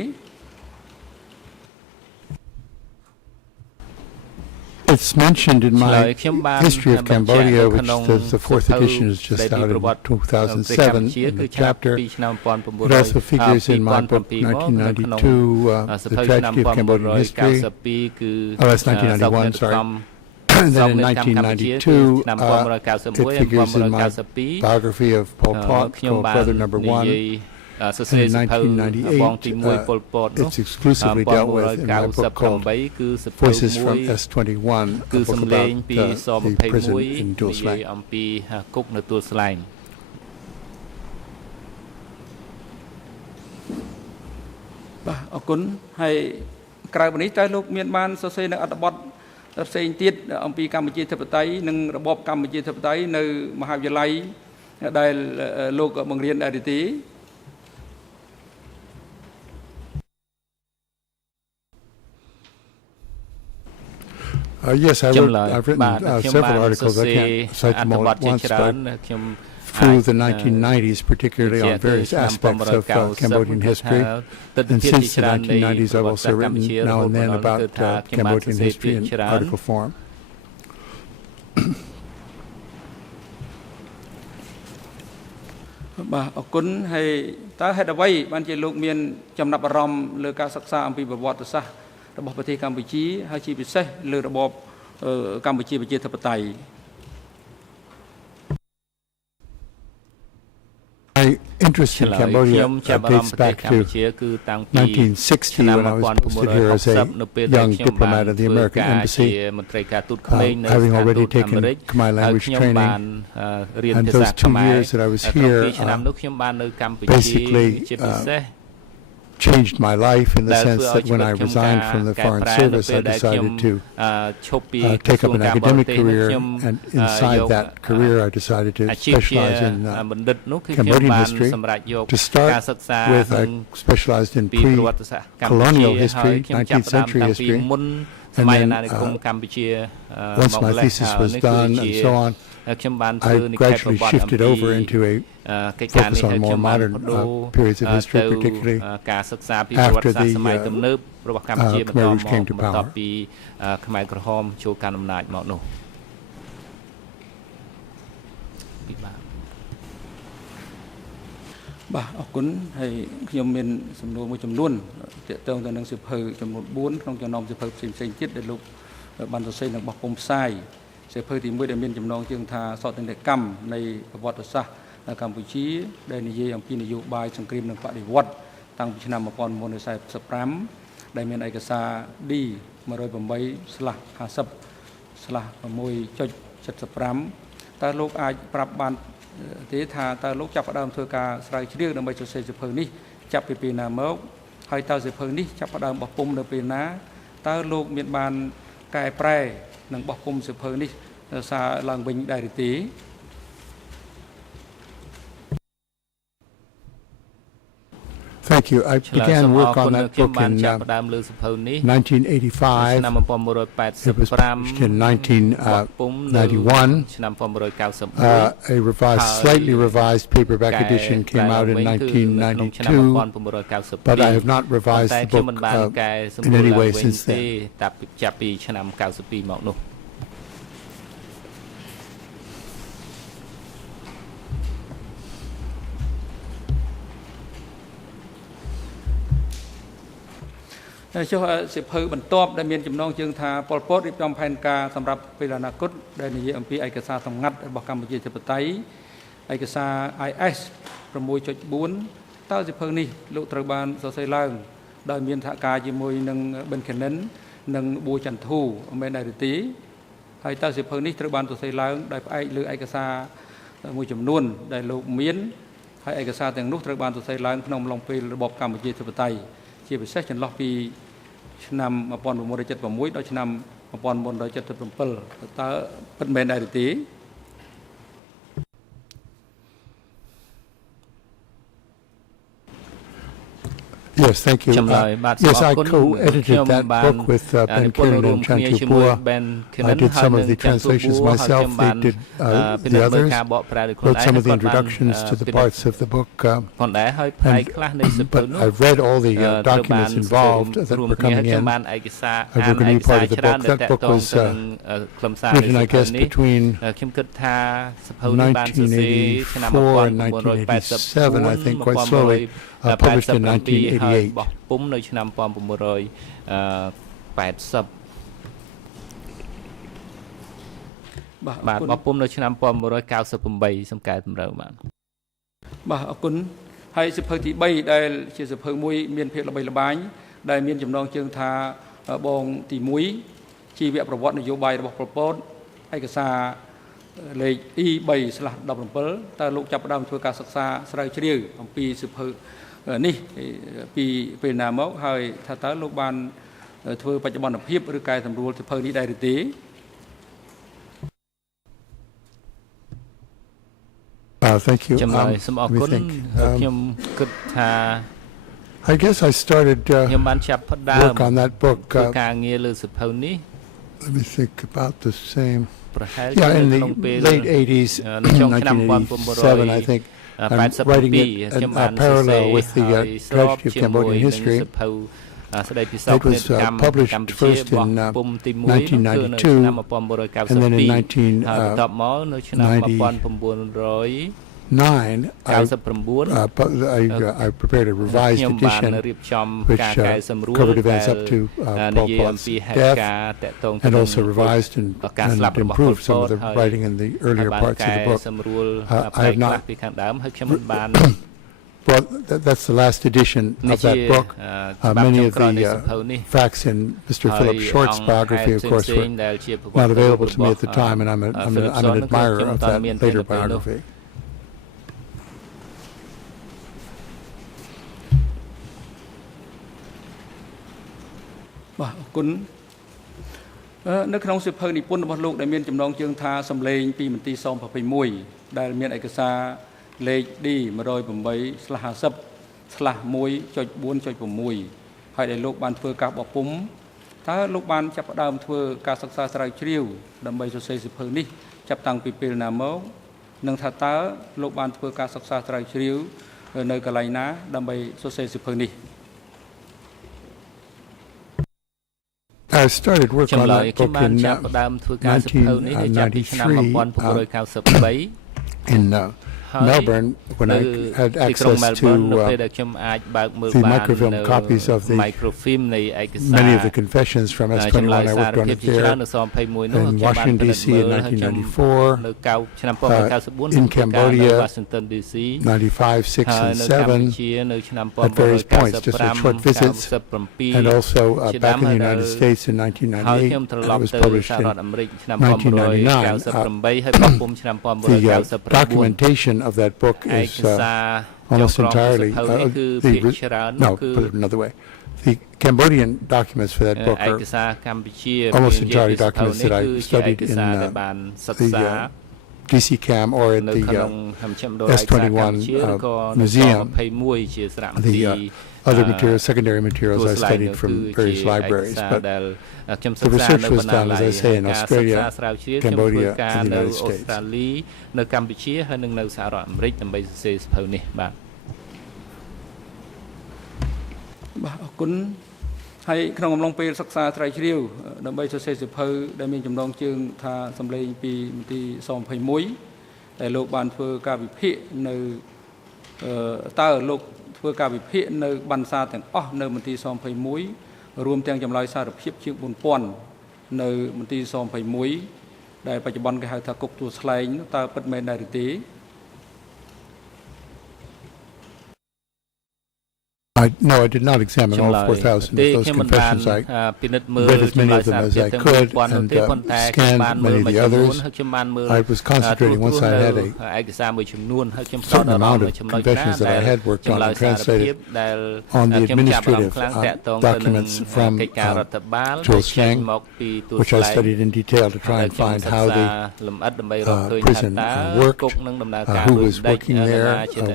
It's mentioned in my history of Cambodia, which the fourth edition is just out in 2007 in the chapter. It also figures in my book 1992, The Tragedy of Cambodian History. Oh, that's 1991, sorry. And then in 1992, it figures in my biography of Pol Pot called Brother Number One. And in 1998, it's exclusively dealt with in my book called Voices from S21, a book about the prison in Tuol Sleng. អំពីគុកនៅទួលស្លែង បាទអរគុណហើយក្រៅពីនេះតើលោកមានបានសរសេរនៅអត្ថបទផ្សេងទៀតអំពីកម្ពុជាធិបតេយ្យនិងរបបកម្ពុជាធិបតេយ្យនៅមហាវិទ្យាល័យដែលលោកបង្រៀនដែរទេ Yes, I've written several articles. I can't cite them all at once, but through the 1990s, particularly on various aspects of Cambodian history. And since the 1990s, I've also written now and then about Cambodian history in article form. បាទអរគុណហើយតើហេតុអ្វីបានជាលោកមានចំណាប់អារម្មណ៍លើការសិក្សាអំពីប្រវត្តិសាស្ត្ររបស់ប្រទេសកម្ពុជាហើយជាពិសេសលើរបបកម្ពុជាប្រជាធិបតេយ្យ My interest in Cambodia dates back to 1960 when I was posted here as a young diplomat at the American Embassy, having already taken Khmer language training. And those 2 years that I was here basically changed my life in the sense that when I resigned from the Foreign Service, I decided to take up an academic career, and inside that career, I decided to specialize in Cambodian history. To start with, I specialized in pre-colonial history, 19th century history, and then once my thesis was done and so on, I gradually shifted over into a focus on more modern periods of history, particularly after the Khmer Rouge came to power. បាទអរគុណហើយខ្ញុំមានសំណួរមួយចំនួនទាក់ទងទៅនឹងសៀវភៅចំនួន4ក្នុងចំណោមសៀវភៅផ្សេងៗទៀតដែលលោកបានសរសេរនៅបោះពុម្ពផ្សាយសៀវភៅទី1ដែលមានចំណងជើងថាសោតនកម្មនៃប្រវត្តិសាស្ត្រកម្ពុជាដែលនិយាយអំពីនយោបាយសង្គ្រាមនិងបដិវត្តន៍តាំងពីឆ្នាំ1945ដែលមានឯកសារ D 108/50/6.75 តើលោកអាចប្រាប់បានទេថាតើលោកចាប់ផ្ដើមធ្វើការស្រាវជ្រាវដើម្បីសរសេរសៀវភៅនេះចាប់ពីពេលណាមកហើយតើសៀវភៅនេះចាប់ផ្ដើមបោះពុម្ពនៅពេលណាតើលោកមានបានកែប្រែនិងបោះពុម្ពសៀវភៅនេះសារឡើងវិញដែរឬទេ Thank you. I began work on that book in 1985. It was published in 1991. A slightly revised paperback edition came out in 1992, but I have not revised the book in any way since then. Cho sự phơi bẩn top đã miền chấm nong chương thà Pol Pot đi trong phèn ca sầm rập về là nạc cốt đây là âm pi ai cả sa sầm ngắt bảo Campuchia chụp tay ai cả sa IS 6.4 tao sự phơi này lộ trời ban so xây lang đời miền thạ ca chỉ môi nâng bên khẩn nấn nâng bùi trần thu bên đại tí hay tao sự phơi này trời ban so xây lang đại ai lừa ai cả sa môi chấm nuôn đại lộ miến hay ai cả sa tiền nút trời ban so xây lang nông lòng pi bảo Campuchia chụp tayជាពិសេសចន្លោះពីឆ្នាំ1976ដល់ឆ្នាំ1977តើពិតមែនដែរទេ Yes, thank you. Yes, I co-edited that book with Ben Kieran and Chantupur. I did some of the translations myself. They did the others. Wrote some of the introductions to the parts of the book. But I've read all the documents involved that were coming in. I were going to be part of the book. That book was written, I guess, between 1984 and 1987, I think, quite slowly. Published in 1988. Hay sự phơi thì bay đây chỉ sự phơi muối miền phía là bay là bánh đây miền chấm nong chương thà bong thì muối chi việnประวัตินโยบายរបស់ប្រពន្ធឯកសារលេខ E3/17 តើលោកចាប់ផ្ដើមធ្វើការសិក្សាស្រាវជ្រាវអំពីសិភៅនេះពីពេលណាមកហើយថាតើលោកបានធ្វើបច្ចុប្បន្នភាពឬកែសម្រួលសិភៅនេះដែរឬទេ Thank you. I guess I started work on that book. Let me think about the same. Yeah, in the late 80s, 1987, I think, I'm writing it parallel with the tragedy of Cambodian history. It was published first in 1992, and then in 1999, I prepared a revised edition which covered events up to Pol Pot's death, and also revised and improved some of the writing in the earlier parts of the book. I have not brought, that's the last edition of that book. Many of the facts in Mr. Philip Short's biography, of course, were not available to me at the time, and I'm an admirer of that later biography. Bah, អរគុណ នៅក្នុងសិភៅនិពន្ធរបស់លោកដែលមានចំណងជើងថាសម្លេងពីមន្ទីរស-21ដែលមានឯកសារលេខ D108/50/1.4.6 ហើយដែលលោកបានធ្វើការបោះពុម្ពតើលោកបានចាប់ផ្ដើមធ្វើការសិក្សាស្រាវជ្រាវដើម្បីសរសេរសិភៅនេះចាប់តាំងពីពេលណាមកនិងថាតើលោកបានធ្វើការសិក្សាស្រាវជ្រាវនៅកន្លែងណាដើម្បីសរសេរសិភៅនេះ I started work on that book in 1993 in Melbourne when I had access to the microfilm copies of many of the confessions from S21. I worked on it there in Washington, D.C. in 1994, in Cambodia, 95, 6, and 7, at various points, just at short visits, and also back in the United States in 1998, and it was published in 1999. The documentation of that book is almost entirely no, put it another way. The Cambodian documents for that book are almost entirely documents that I studied in the DCCAM or at the S21 museum. The other materials, secondary materials, I studied from various libraries, but the research was done, as I say, in Australia, Cambodia, and the United States. នៅកម្ពុជាហើយនិងនៅសហរដ្ឋអាមេរិកដើម្បីសរសេរសិភៅនេះបាទបាទអរគុណហើយក្នុងអំឡុងពេលសិក្សាស្រាវជ្រាវដើម្បីសរសេរសិភៅដែលមានចំណងជើងថាសម្លេងពីមន្ទីរស-21ដែលលោកបានធ្វើការវិភាគនៅតើលោកធ្វើការវិភាគនៅបណ្ណសារទាំងអស់នៅមន្ទីរស-21រួមទាំងចម្លើយសារភាពជាង 4000 នៅមន្ទីរស-21 ដែលបច្ចុប្បន្នគេហៅថាគុកទួលស្លែងតើពិតមែនដែរឬទេ No, I did not examine all 4,000 of those confessions. I read as many of them as I could and scanned many of the others. I was concentrating once I had a certain amount of confessions that I had worked on and translated on the administrative documents from Jules Chang, which I studied in detail to try and find how the prison worked, who was working there,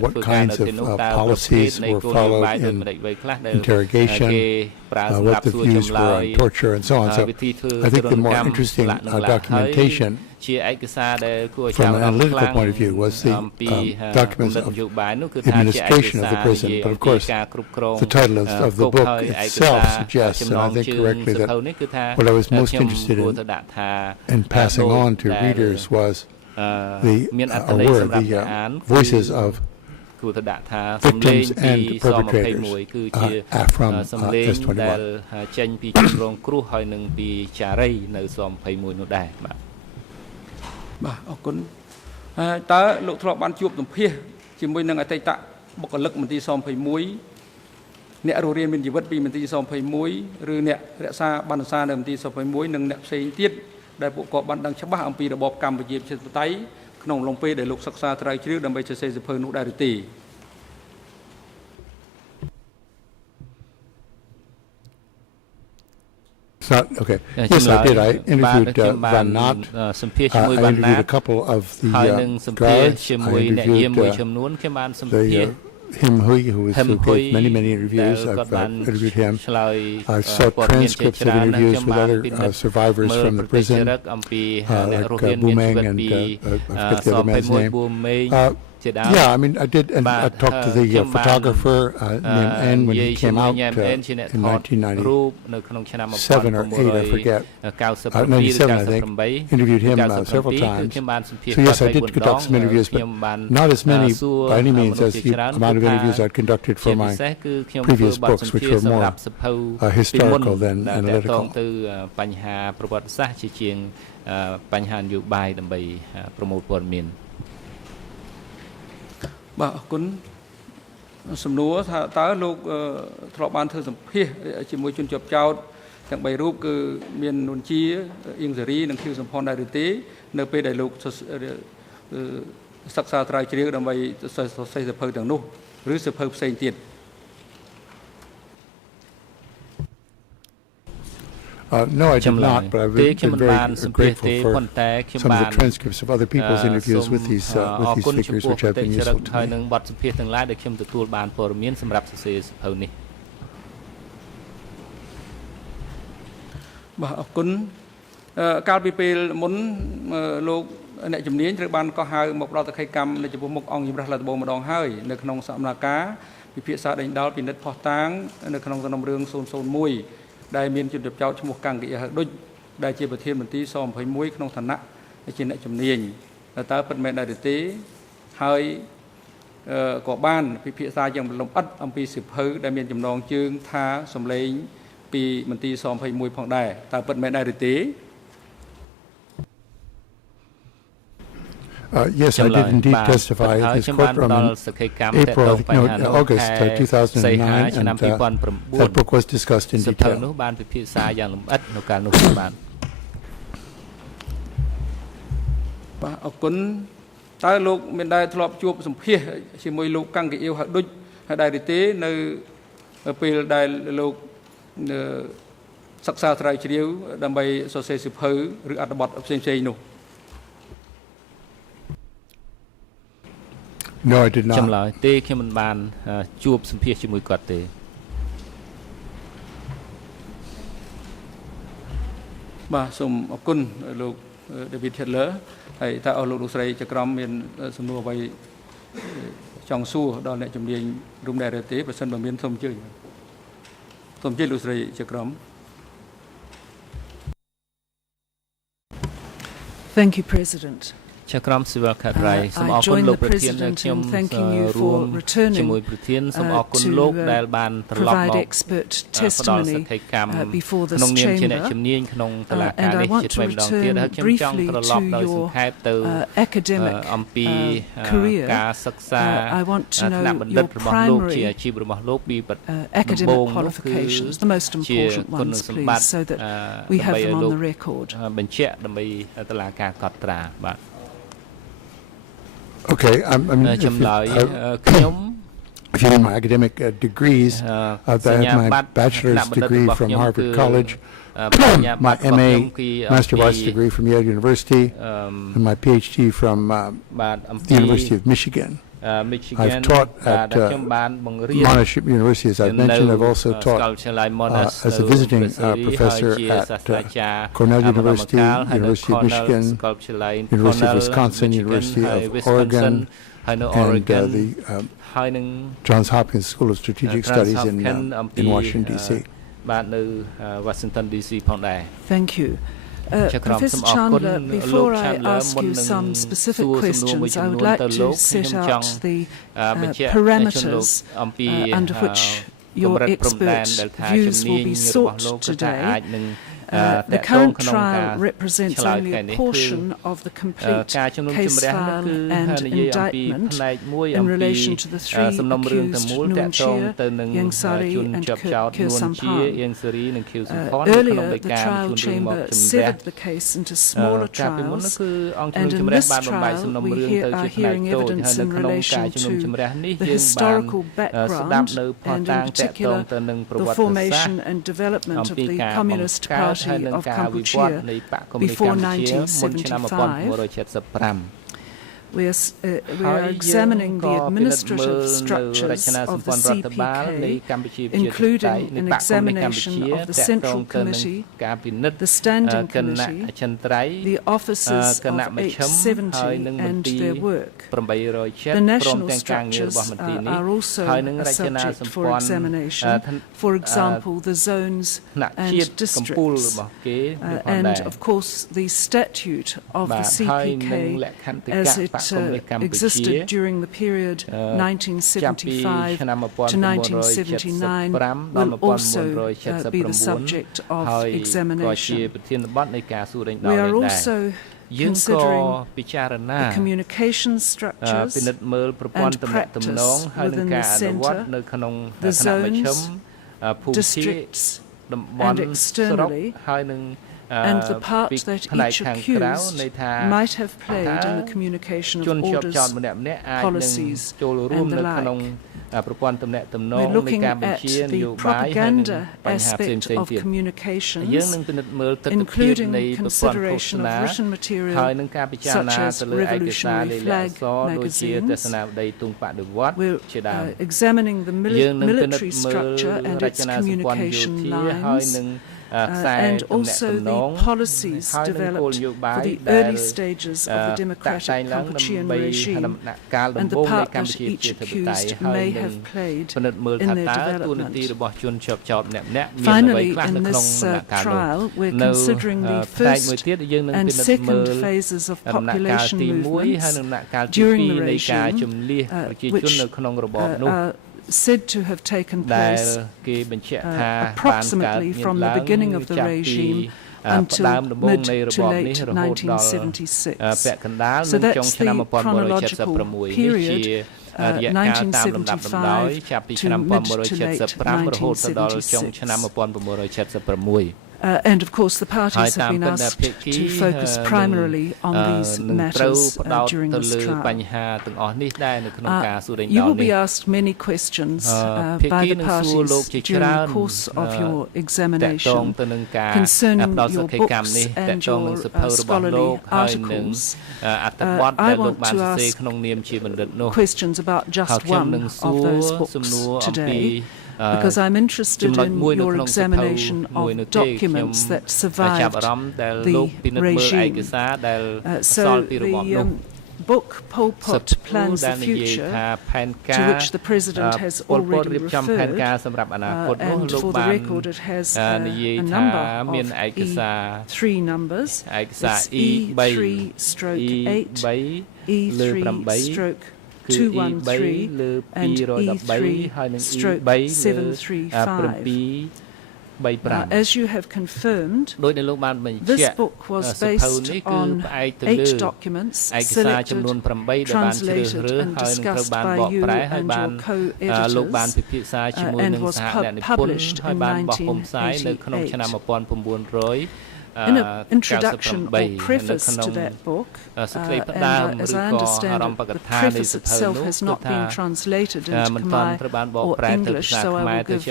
what kinds of policies were followed in interrogation, what the views were on torture, and so on. So I think the more interesting documentation from an analytical point of view was the documents of administration of the prison. But of course, the title of the book itself suggests, and I think correctly, that what I was most interested in passing on to readers was the voices of victims and perpetrators from S21. ចេញពីជំរងគ្រោះហើយនឹងពីចារីនៅស-21នោះដែរបាទបាទអរគុណតើលោកធ្លាប់បានជួបសម្ភាសជាមួយនឹងអតីតបុគ្គលិកមន្ទីរស-21អ្នករស់រានមានជីវិតពីមន្ទីរស-21ឬអ្នករក្សាបណ្ណសារនៅមន្ទីរស-21និងអ្នកផ្សេងទៀតដែលពួកគាត់បានដឹងច្បាស់អំពីរបបកម្ពុជាប្រជាធិបតេយ្យក្នុងអំឡុងពេលដែលលោកសិក្សាស្រាវជ្រាវដើម្បីសរសេរសិភៅនោះដែរឬទេ Okay. Yes, I did. I interviewed Van Nat. I interviewed a couple of the guards. I interviewed the Him Hui, who gave many interviews. I've interviewed him. I saw transcripts of interviews with other survivors from the prison, like Bumeng and I forget the other man's name. Yeah, I mean, I did, and I talked to the photographer named N when he came out in 1997 or 8, I forget. 97, I think. Interviewed him several times. So yes, I did conduct some interviews, but not as many by any means as the amount of interviews I'd conducted for my previous books, which were more historical than analytical. បាទអរគុណសំណួរថាតើលោកធ្លាប់បានធ្វើសម្ភាសជាមួយជនជាប់ចោទទាំង3រូបគឺមាននួនជាអៀងសេរីនិងខៀវសំផនដែរឬទេនៅពេលដែលលោកសិក្សាត្រាវជ្រាវដើម្បីសរសេរសៀវភៅទាំងនោះឬសៀវភៅផ្សេងទៀត No, I did not, but I've been very grateful for some of the transcripts of other people's interviews with these figures, which have been useful to me. បាទអរគុណកាលពីពេលមុនលោកអ្នកជំនាញត្រូវបានកោះហៅមកដល់តក្កកម្មនៅចំពោះមុខអង្គជំរះរដ្ឋបាលម្ដងហើយនៅក្នុងសកម្មភាពពិភាក្សាដេញដោលពិនិត្យផុសតាងនៅក្នុងសំណុំរឿង 001 ដែលមានជនជាប់ចោទឈ្មោះកាំងកិយាហដូចដែលជាប្រធានមន្ត្រីស21ក្នុងឋានៈជាអ្នកជំនាញតើពិតមែនដែរឬទេហើយក៏បានពិភាក្សាយ៉ាងលម្អិតអំពីសៀវភៅដែលមានចំណងជើងថាសម្លេងពីមន្ត្រីស21ផងដែរតើពិតមែនដែរឬទេ Yes, I did indeed testify at this courtroom in April, August 2009, and that book was discussed in detail. បាទអរគុណតើលោកមានដែរធ្លាប់ជួបសម្ភាសជាមួយលោកកាំងកិយាហដូចហើយដែរឬទេនៅពេលដែលលោកសិក្សាស្រាវជ្រាវដើម្បីសរសេរសៀវភៅឬអត្ថបទផ្សេងៗនោះ No, I did not. ចម្លើយទេខ្ញុំមិនបានជួបសម្ភាសជាមួយគាត់ទេបាទសូមអរគុណលោក David Hitler ហើយតើអស់លោកស្រីចក្រមមានសំណួរអ្វីចង់សួរដល់អ្នកជំនាញរួមដែរឬទេបើសិនបើមានសូមអញ្ជើញលោកស្រីចក្រម Thank you, President. ជាក្រុមស៊ីវិលខាត់រៃសូមអរគុណលោកប្រធានខ្ញុំរួមជាមួយប្រធានសូមអរគុណលោកដែលបានត្រឡប់មកផ្ដល់សក្ខីកម្មក្នុងនាមជាអ្នកជំនាញក្នុងតុលាការនេះជាថ្មីម្ដងទៀតហើយខ្ញុំចង់ត្រឡប់ដោយសង្ខេបទៅអំពីការសិក្សាថ្នាក់បណ្ឌិតរបស់លោកជាអាជីពរបស់លោកពីដំបូងនោះគឺជាគុណសម្បត្តិដើម្បីលោកបញ្ជាក់ដើម្បីតុលាការកត់ត្រាបាទ Okay, if you need my academic degrees, I have my bachelor's degree from Harvard College, my MA, Master of Arts degree from Yale University, and my PhD from the University of Michigan. I've taught at Monash University, as I've mentioned. I've also taught as a visiting professor at Cornell University, University of Michigan, University of Wisconsin, University of Oregon, and the Johns Hopkins School of Strategic Studies in Washington, D.C. Thank you. Professor Chandler, before I ask you some specific questions, I would like to set out the parameters under which your expert views will be sought today. The current trial represents only a portion of the complete case file and indictment in relation to the three accused, Nuon Chea, Ieng Sary and Khieu Samphan. Earlier, the trial chamber severed the case into smaller trials, and in this trial we are hearing evidence in relation to the historical background and in particular the formation and development of the Communist Party of Cambodia before 1975. We are examining the administrative structures of the CPK, including an examination of the Central Committee, the Standing Committee, the officers of H70 and their work. The national structures are also a subject for examination, for example, the zones and districts. And of course, the statute of the CPK, as it existed during the period 1975 to 1979, will also be the subject of examination. We are also considering the communication structures and practice within the centre, the zones, districts, and externally, and the part that each accused might have played in the communication of orders, policies, and the like. We're looking at the propaganda aspect of communications, including the consideration of written material such as Revolutionary Flag magazines. We're examining the military structure and its communication lines, and also the policies developed for the early stages of the democratic Kampuchean regime and the part that each accused may have played in their development. Finally, in this trial, we're considering the first and second phases of population movements during the regime, which are said to have taken place approximately from the beginning of the regime until mid to late 1976. So that's the chronological period, 1975 to mid to late 1976. And of course, the parties have been asked to focus primarily on these matters during this trial. You will be asked many questions by the parties during the course of your examination concerning your books and your scholarly articles. I want to ask questions about just one of those books today, because I'm interested in your examination of documents that survived the regime. So the book Pol Pot Plans the Future, to which the President has already referred, and for the record it has a number of E3 numbers. It's E3/8, E3/213 and E3/735. As you have confirmed, this book was based on 8 documents selected, translated and discussed by you and your co-editors, and was published in 1988. In an introduction or preface to that book, and as I understand it, the preface itself has not been translated into Khmer or English, so I will give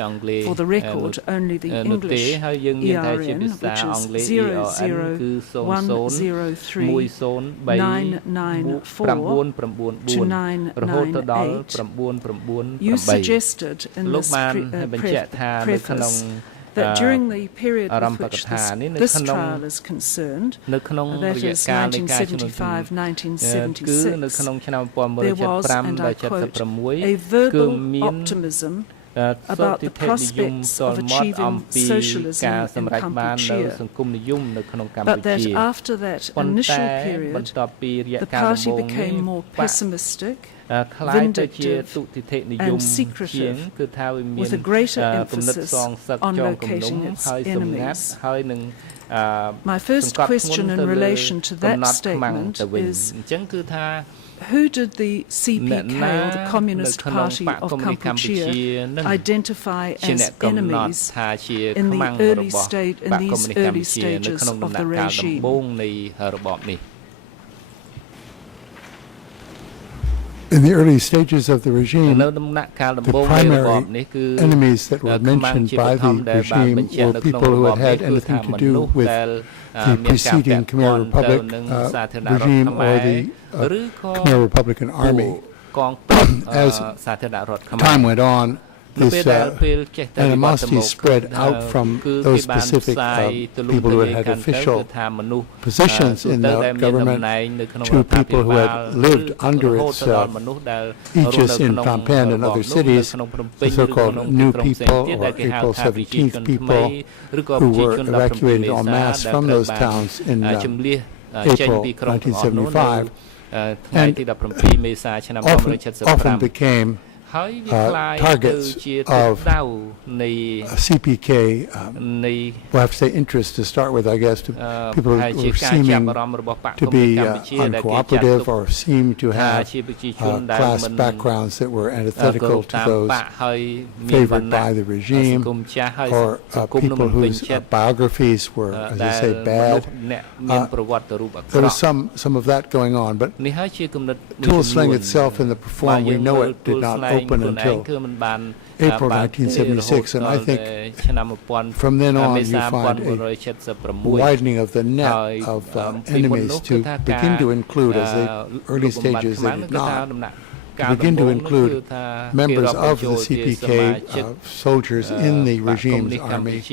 for the record only the English ERN, which is 00103-994-998. You suggested in this preface that during the period with which this trial is concerned, that is 1975-1976, there was, and I quote, a verbal optimism about the prospects of achieving socialism in Kampuchea, but that after that initial period, the party became more pessimistic, vindictive and secretive, with a greater emphasis on locating its enemies. My first question in relation to that statement is, who did the CPK, or the Communist Party of Kampuchea, identify as enemies in these early stages of the regime? In the early stages of the regime, the primary enemies that were mentioned by the regime were people who had had anything to do with the preceding Khmer Republic regime or the Khmer Republican Army. As time went on, this animosity spread out from those specific people who had had official positions in the government to people who had lived under its aegis in Phnom Penh and other cities, the so-called new people or April 17th people who were evacuated en masse from those towns in April 1975 and often became targets of CPK, we'll have to say interest to start with, I guess, to people who were seeming to be uncooperative or seem to have class backgrounds that were antithetical to those favored by the regime, or people whose biographies were, as I say, bad. There was some of that going on, but Tuol Sleng itself in the reform, we know it did not open until April 1976, and I think from then on you find a widening of the net of enemies to begin to include, as the early stages they did not, to begin to include members of the CPK soldiers in the regime's army,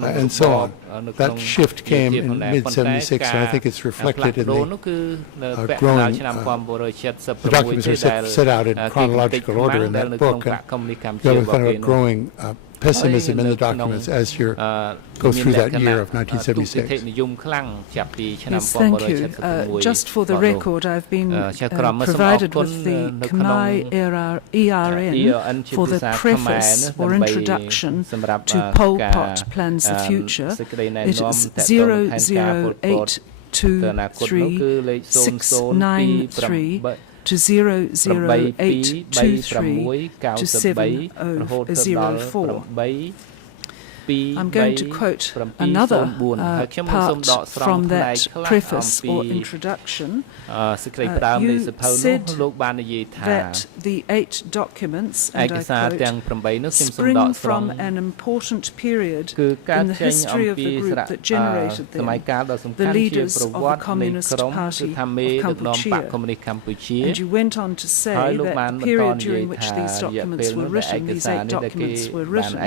and so on. That shift came in mid-76, and I think it's reflected in the growing, the documents are set out in chronological order in that book, and you have kind of a growing pessimism in the documents as you go through that year of 1976. Yes, thank you. Just for the record, I've been provided with the Khmer ERN for the preface or introduction to Pol Pot Plans the Future. It is 00823-693 to 00823 to 7004. I'm going to quote another part from that preface or introduction. You said that the 8 documents, and I quote, spring from an important period in the history of the group that generated them, the leaders of the Communist Party of Kampuchea. And you went on to say that the period during which these documents were written, these 8 documents were written,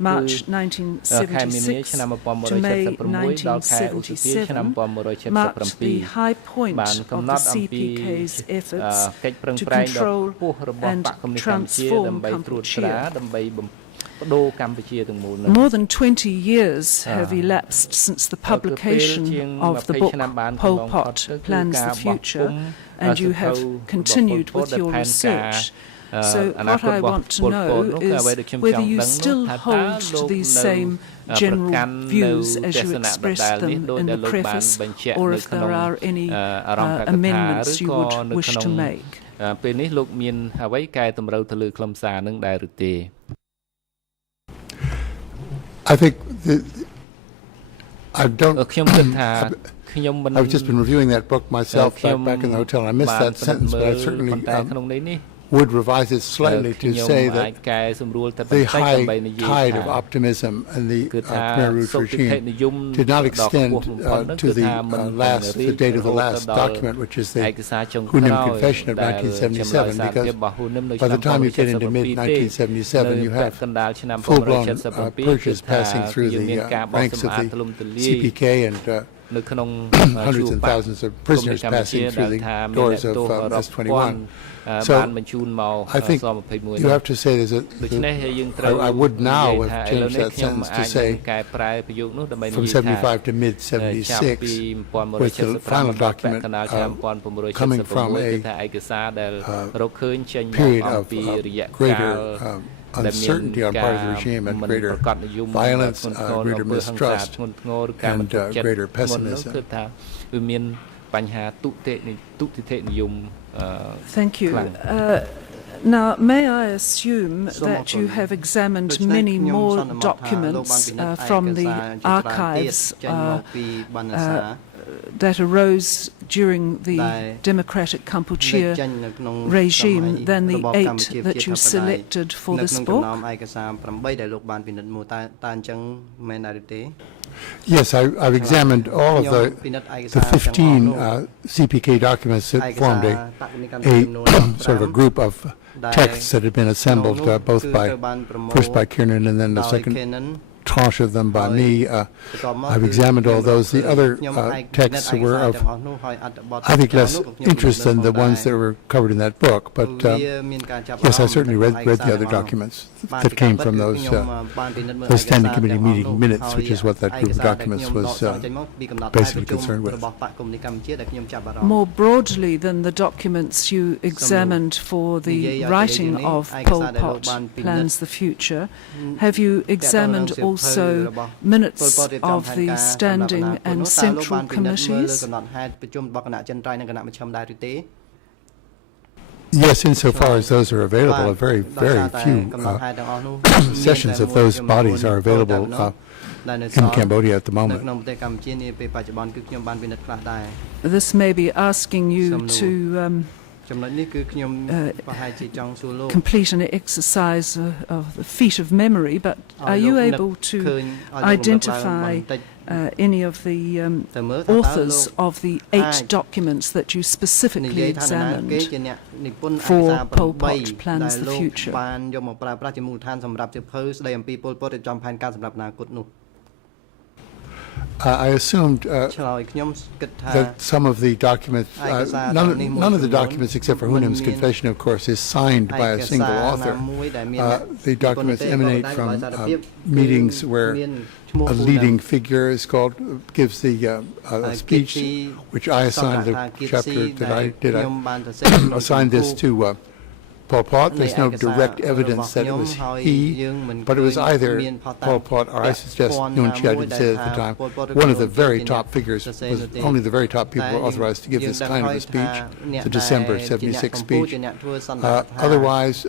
March 1976 to May 1977, marked the high point of the CPK's efforts to control and transform Kampuchea. More than 20 years have elapsed since the publication of the book Pol Pot Plans the Future, and you have continued with your research. So what I want to know is whether you still hold to these same general views as you expressed them in the preface, or if there are any amendments you would wish to make. I think I've just been reviewing that book myself back in the hotel, and I missed that sentence, but I certainly would revise it slightly to say that the high tide of optimism in the Khmer Rouge regime did not extend to the date of the last document, which is the Hunim Confession of 1977, because by the time you get into mid-1977, you have full-blown purges passing through the ranks of the CPK and hundreds and thousands of prisoners passing through the doors of S21. So I think you have to say I would now have changed that sentence to say from 75 to mid-76, with the final document coming from a period of greater uncertainty on part of the regime and greater violence, greater mistrust, and greater pessimism. Thank you. Now, may I assume that you have examined many more documents from the archives that arose during the democratic Kampuchea regime than the 8 that you selected for this book? Yes, I've examined all of the 15 CPK documents that formed a sort of a group of texts that had been assembled first by Kiernan and then the second tranche of them by me. I've examined all those. The other texts were of, I think, less interest than the ones that were covered in that book. But yes, I certainly read the other documents that came from those standing committee meeting minutes, which is what that group of documents was basically concerned with. More broadly than the documents you examined for the writing of Pol Pot Plans the Future, have you examined also minutes of the standing and central committees? Yes, insofar as those are available, very few sessions of those bodies are available in Cambodia at the moment. This may be asking you to complete an exercise of the feat of memory, but are you able to identify any of the authors of the 8 documents that you specifically examined for Pol Pot Plans the Future? I assumed that some of the documents, none of the documents except for Hunam's confession, of course, is signed by a single author. The documents emanate from meetings where a leading figure gives the speech, which I assigned the chapter that I did. I assigned this to Pol Pot. There's no direct evidence that it was he, but it was either Pol Pot or I suggest Nuon Chea didn't say it at the time. One of the very top figures was only the very top people were authorized to give this kind of a speech, the December '76 speech. Otherwise,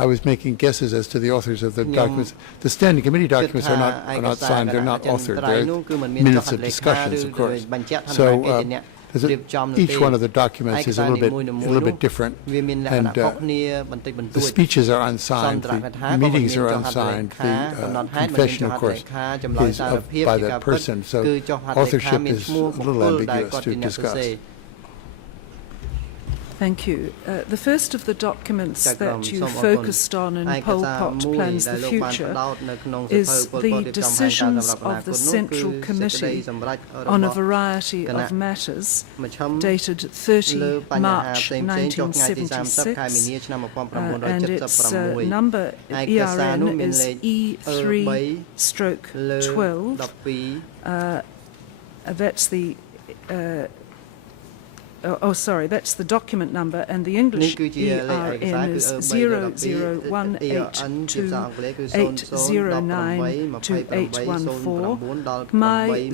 I was making guesses as to the authors of the documents. The standing committee documents are not signed; they're not authored. They're minutes of discussions, of course. So. Each one of the documents is a little bit different, and the speeches are unsigned, the meetings are unsigned, the confession, of course, is by that person. So authorship is a little ambiguous to discuss. Thank you. The first of the documents that you focused on in Pol Pot Plans the Future is the decisions of the Central Committee on a variety of matters, dated 30 March 1976, and its number ERN is E3/12. That's the that's the document number, and the English ERN is 0018280928114, Khmer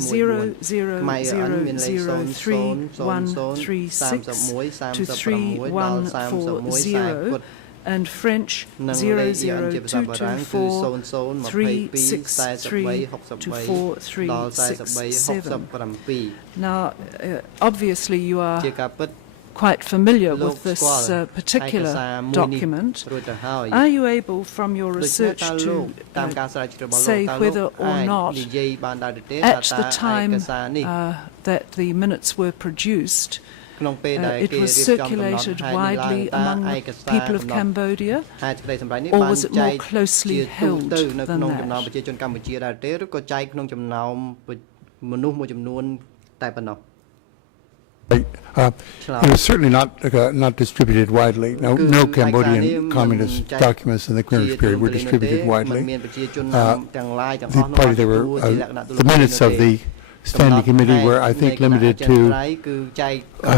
0003136-23140, and French 00224-363-437. Now, obviously you are quite familiar with this particular document. Are you able, from your research, to say whether or not, at the time that the minutes were produced, it was circulated widely among the people of Cambodia, or was it more closely held than that? It was certainly not distributed widely. No Cambodian communist documents in the clearance period were distributed widely. The party there were the minutes of the Standing Committee were, I think, limited to, I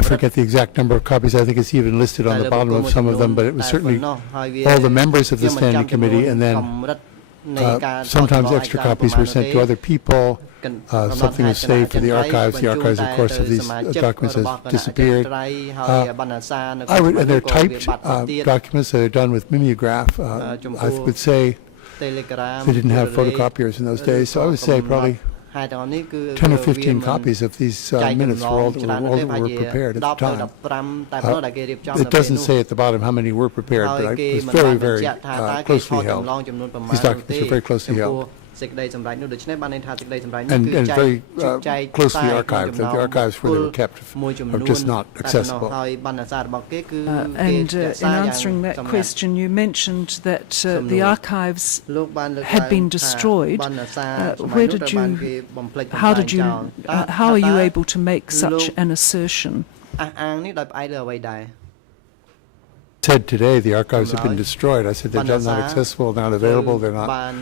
forget the exact number of copies. I think it's even listed on the bottom of some of them, but it was certainly all the members of the Standing Committee, and then sometimes extra copies were sent to other people. Something was saved for the archives. The archives, of course, of these documents has disappeared. They're typed documents that are done with mimeograph. I would say they didn't have photocopiers in those days, so I would say probably 10 or 15 copies of these minutes were prepared at the time. It doesn't say at the bottom how many were prepared, but it was very, very closely held. These documents were very closely held. And very closely archived. The archives where they were kept are just not accessible. And in answering that question, you mentioned that the archives had been destroyed. How are you able to make such an assertion? Said today the archives have been destroyed. I said they're not accessible, not available, they're not.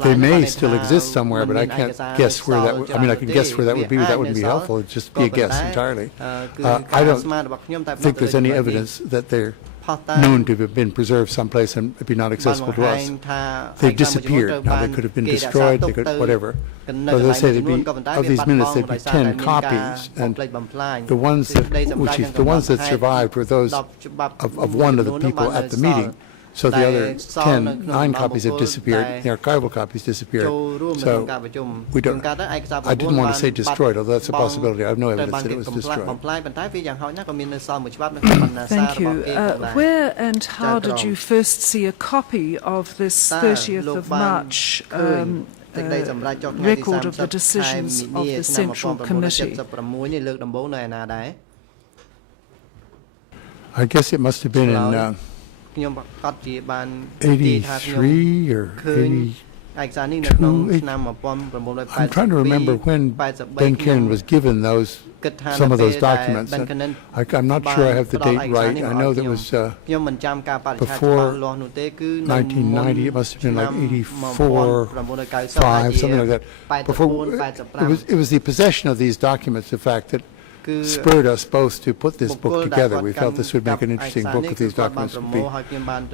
They may still exist somewhere, but I can't guess where that would. I mean, I can guess where that would be, but that wouldn't be helpful. It'd just be a guess entirely. I don't think there's any evidence that they're known to have been preserved someplace and be not accessible to us. They've disappeared. Now they could have been destroyed. They could whatever. So they say of these minutes there'd be 10 copies, and the ones that survived were those of one of the people at the meeting. So the other 9 copies have disappeared. The archival copies disappeared. So we don't. I didn't want to say destroyed, although that's a possibility. I have no evidence that it was destroyed. Thank you. Where and how did you first see a copy of this 30th of March record of the decisions of the Central Committee? I guess it must have been in 83 or 82. I'm trying to remember when Ben Kieran was given some of those documents. And I'm not sure I have the date right. I know that was before 1990. It must have been like 84, 5, something like that. Before, it was the possession of these documents, the fact that spurred us both to put this book together. We felt this would make an interesting book if these documents would be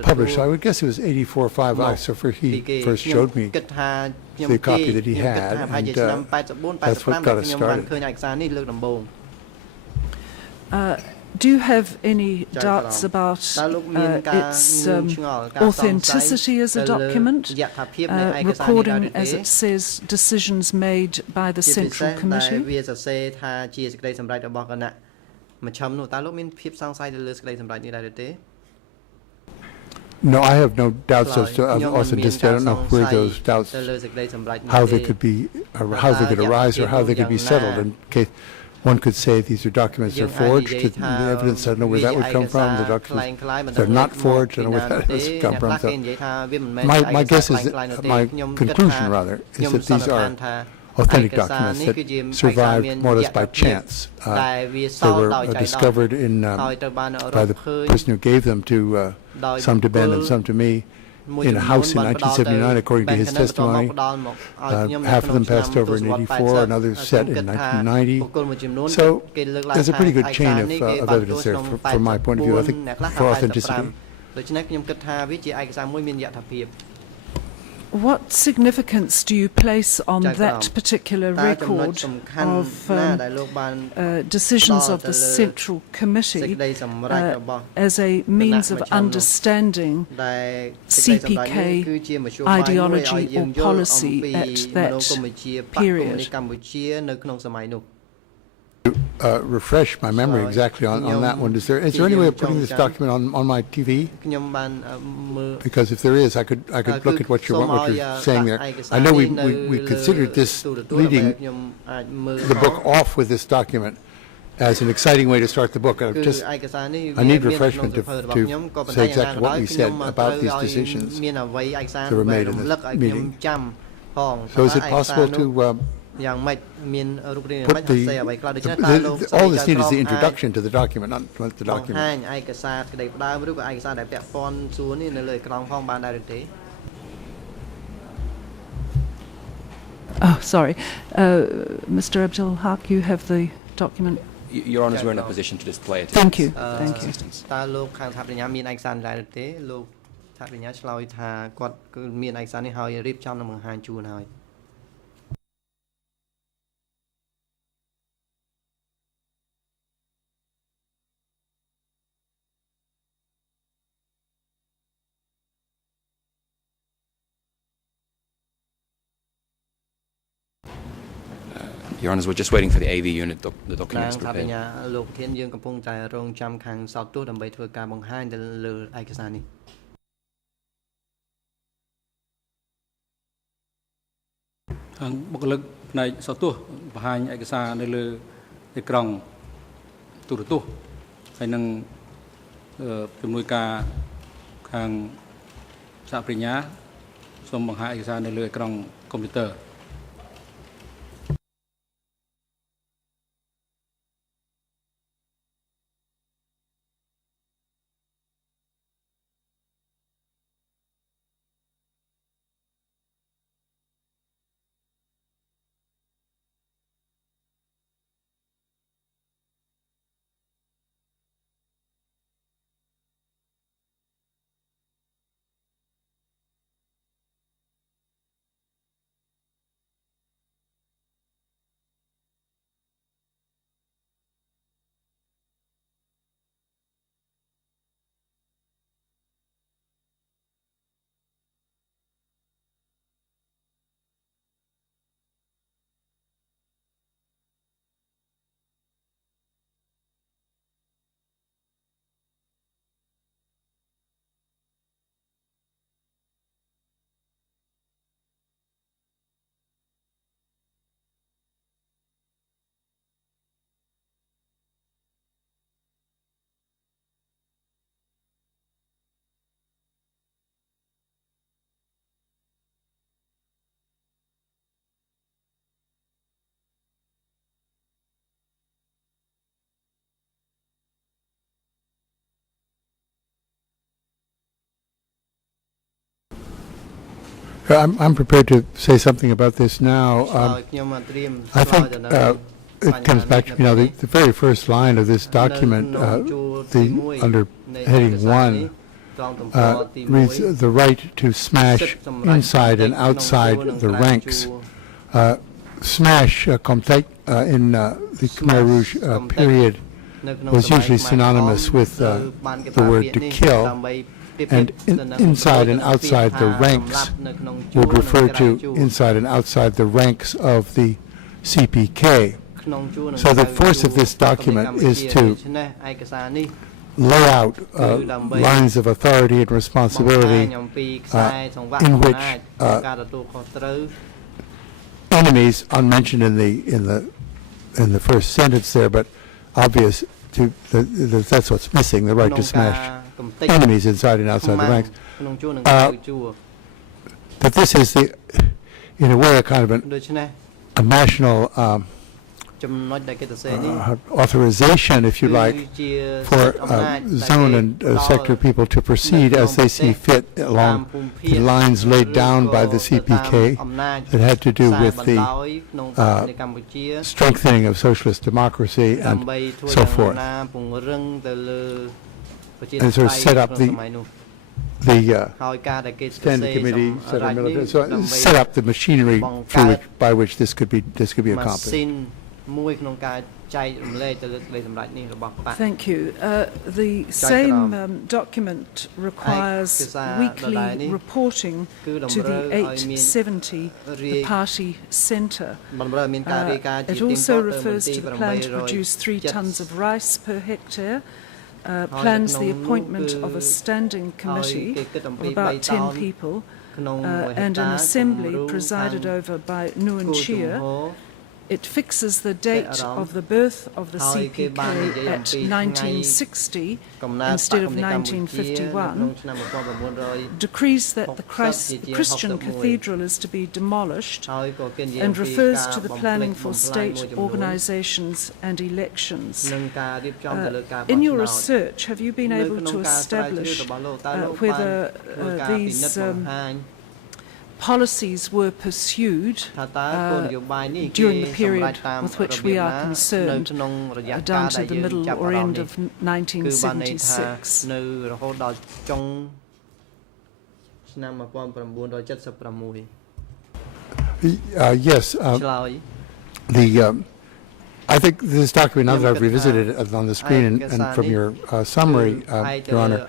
published. So I would guess it was 84 or 5. So he first showed me the copy that he had, and that's what got us started. Do you have any doubts about its authenticity as a document, recording, as it says, decisions made by the Central Committee? No, I have no doubts as to authenticity. I don't know where those doubts, how they could be, or how they could arise, or how they could be settled. In case one could say these are documents that are forged. The evidence, I don't know where that would come from. The documents that are not forged, I don't know where that has come from. So my guess is that, my conclusion rather, is that these are authentic documents that survived more or less by chance. They were discovered by the person who gave them to some to Ben and some to me in a house in 1979, according to his testimony. Half of them passed over in 84, another set in 1990. So there's a pretty good chain of evidence there from my point of view, I think, for authenticity. What significance do you place on that particular record of decisions of the Central Committee as a means of understanding CPK ideology or policy at that period? Refresh my memory exactly on that one. Is there any way of putting this document on my TV? Because if there is, I could look at what you're saying there. I know we considered this leading the book off with this document as an exciting way to start the book. I need refreshment to say exactly what we said about these decisions that were made in this meeting. So is it possible to put all this needs is the introduction to the document, not the document. Oh, sorry. Mr. Abdul Haq, you have the document. Your Honours, we're in a position to display it. Thank you. Thank you. Your Honours, we're just waiting for the AV unit, the documents prepared. computer. I'm prepared to say something about this now. I think it comes back to, the very first line of this document, under heading 1, reads the right to smash inside and outside the ranks. Smash, in the Khmer Rouge period, was usually synonymous with the word to kill. And inside and outside the ranks would refer to inside and outside the ranks of the CPK. So the force of this document is to lay out lines of authority and responsibility in which enemies, unmentioned in the first sentence there, but obvious that's what's missing, the right to smash enemies inside and outside the ranks. That this is, in a way, a kind of a national authorization, if you like, for zone and sector people to proceed as they see fit along the lines laid down by the CPK that had to do with the strengthening of socialist democracy and so forth. And sort of set up the Standing Committee, set up the machinery by which this could be accomplished. Thank you. The same document requires weekly reporting to the 870, the party centre. It also refers to the plan to produce 3 tonnes of rice per hectare. Plans the appointment of a standing committee of about 10 people and an assembly presided over by Nguyen Chia. It fixes the date of the birth of the CPK at 1960 instead of 1951, decrees that the Christian cathedral is to be demolished, and refers to the planning for state organizations and elections. In your research, have you been able to establish whether these policies were pursued during the period with which we are concerned, down to the middle or end of 1976. Yes. I think this document, now that I've revisited it on the screen and from your summary, Your Honor,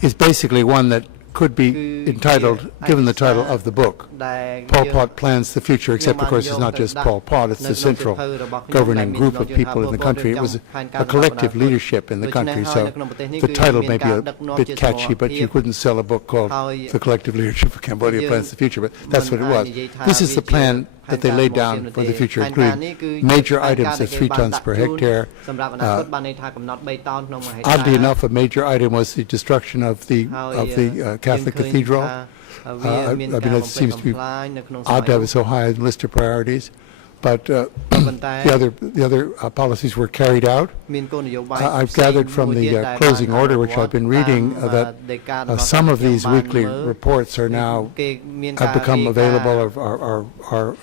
is basically one that could be entitled, given the title of the book, Pol Pot Plans the Future, except of course it's not just Pol Pot, it's the central governing group of people in the country. It was a collective leadership in the country, so the title may be a bit catchy, but you couldn't sell a book called The Collective Leadership of Cambodia Plans the Future, but that's what it was. This is the plan that they laid down for the future, including major items at 3 tons per hectare. Oddly enough, a major item was the destruction of the Catholic Cathedral. I mean, it seems to be odd to have it so high on the list of priorities, but the other policies were carried out. I've gathered from the closing order, which I've been reading, that some of these weekly reports are now have become available or are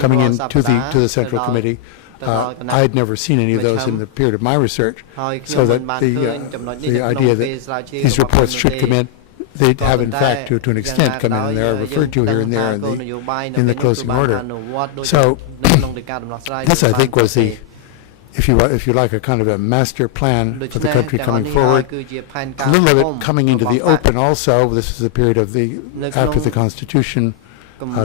coming in to the Central Committee. I had never seen any of those in the period of my research, so that the idea that these reports should come in, they have in fact to an extent come in, and they are referred to here and there in the closing order. So this, I think, was the, if you like, a kind of a master plan for the country coming forward. A little of it coming into the open also. This is the period of after the Constitution,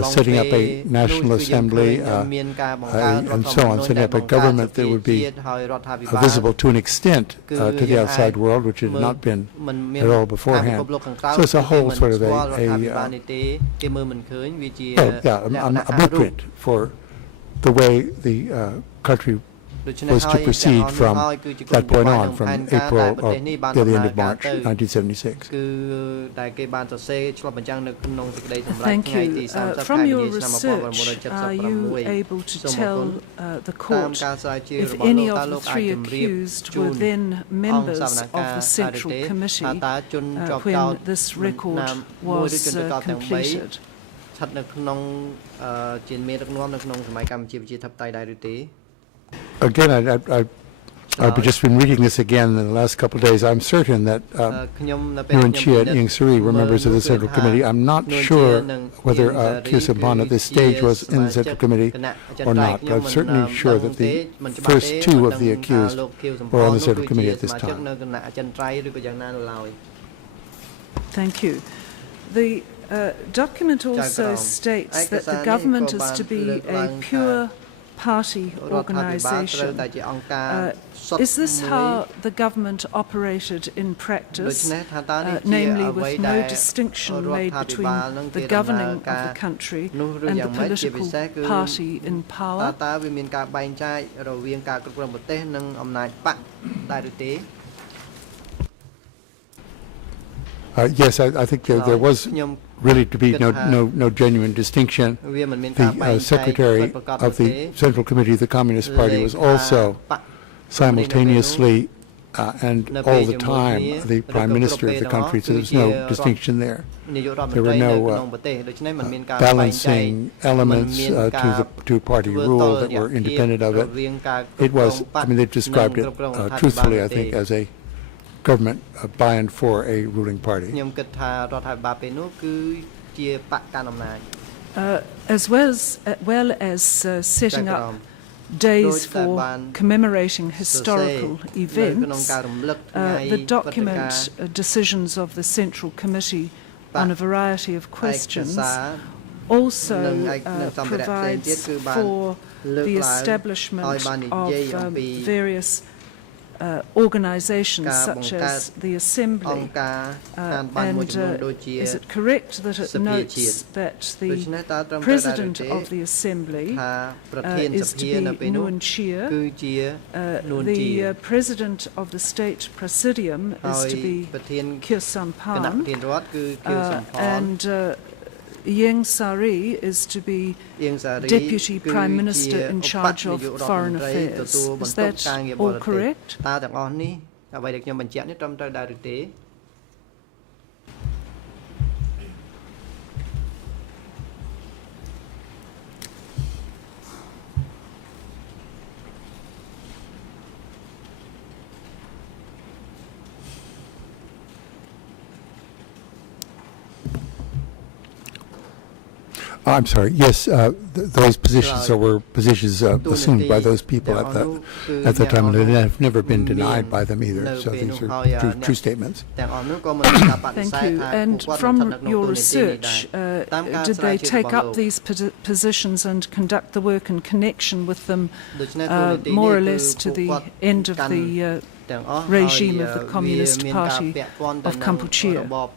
setting up a National Assembly and so on, setting up a government that would be visible to an extent to the outside world, which had not been at all beforehand. So it's a whole sort of a blueprint for the way the country was to proceed from that point on, from April or the end of March 1976. Thank you. From your research, are you able to tell the court if any of the 3 accused were then members of the Central Committee when this record was completed? Again, I've just been reading this again in the last couple of days. I'm certain that Nguyen Chia and Ieng Sary were members of the Central Committee. I'm not sure whether Khieu Samphan at this stage was in the Central Committee or not, but I'm certainly sure that the first 2 of the accused were on the Central Committee at this time. Thank you. The document also states that the government is to be a pure party organization. Is this how the government operated in practice, namely with no distinction made between the governing of the country and the political party in power? Yes, I think there was really to be no genuine distinction. The secretary of the Central Committee of the Communist Party was also simultaneously and all the time the Prime Minister of the country, so there's no distinction there. There were no balancing elements to party rule that were independent of it. It was, I mean, they described it truthfully, I think, as a government by and for a ruling party. As well as setting up days for commemorating historical events, the document decisions of the Central Committee on a variety of questions also provides for the establishment of various organizations such as the Assembly, and is it correct that it notes that the President of the Assembly is to be Nguyen Chia, the President of the State Presidium is to be Khieu Samphan, and Ieng Sary is to be Deputy Prime Minister in charge of Foreign Affairs. Is that all correct? I'm sorry. Yes, those positions were positions assumed by those people at the time, and they have never been denied by them either. So these are true statements. Thank you. And from your research, did they take up these positions and conduct the work in connection with them, more or less to the end of the regime of the Communist Party of Kampuchea?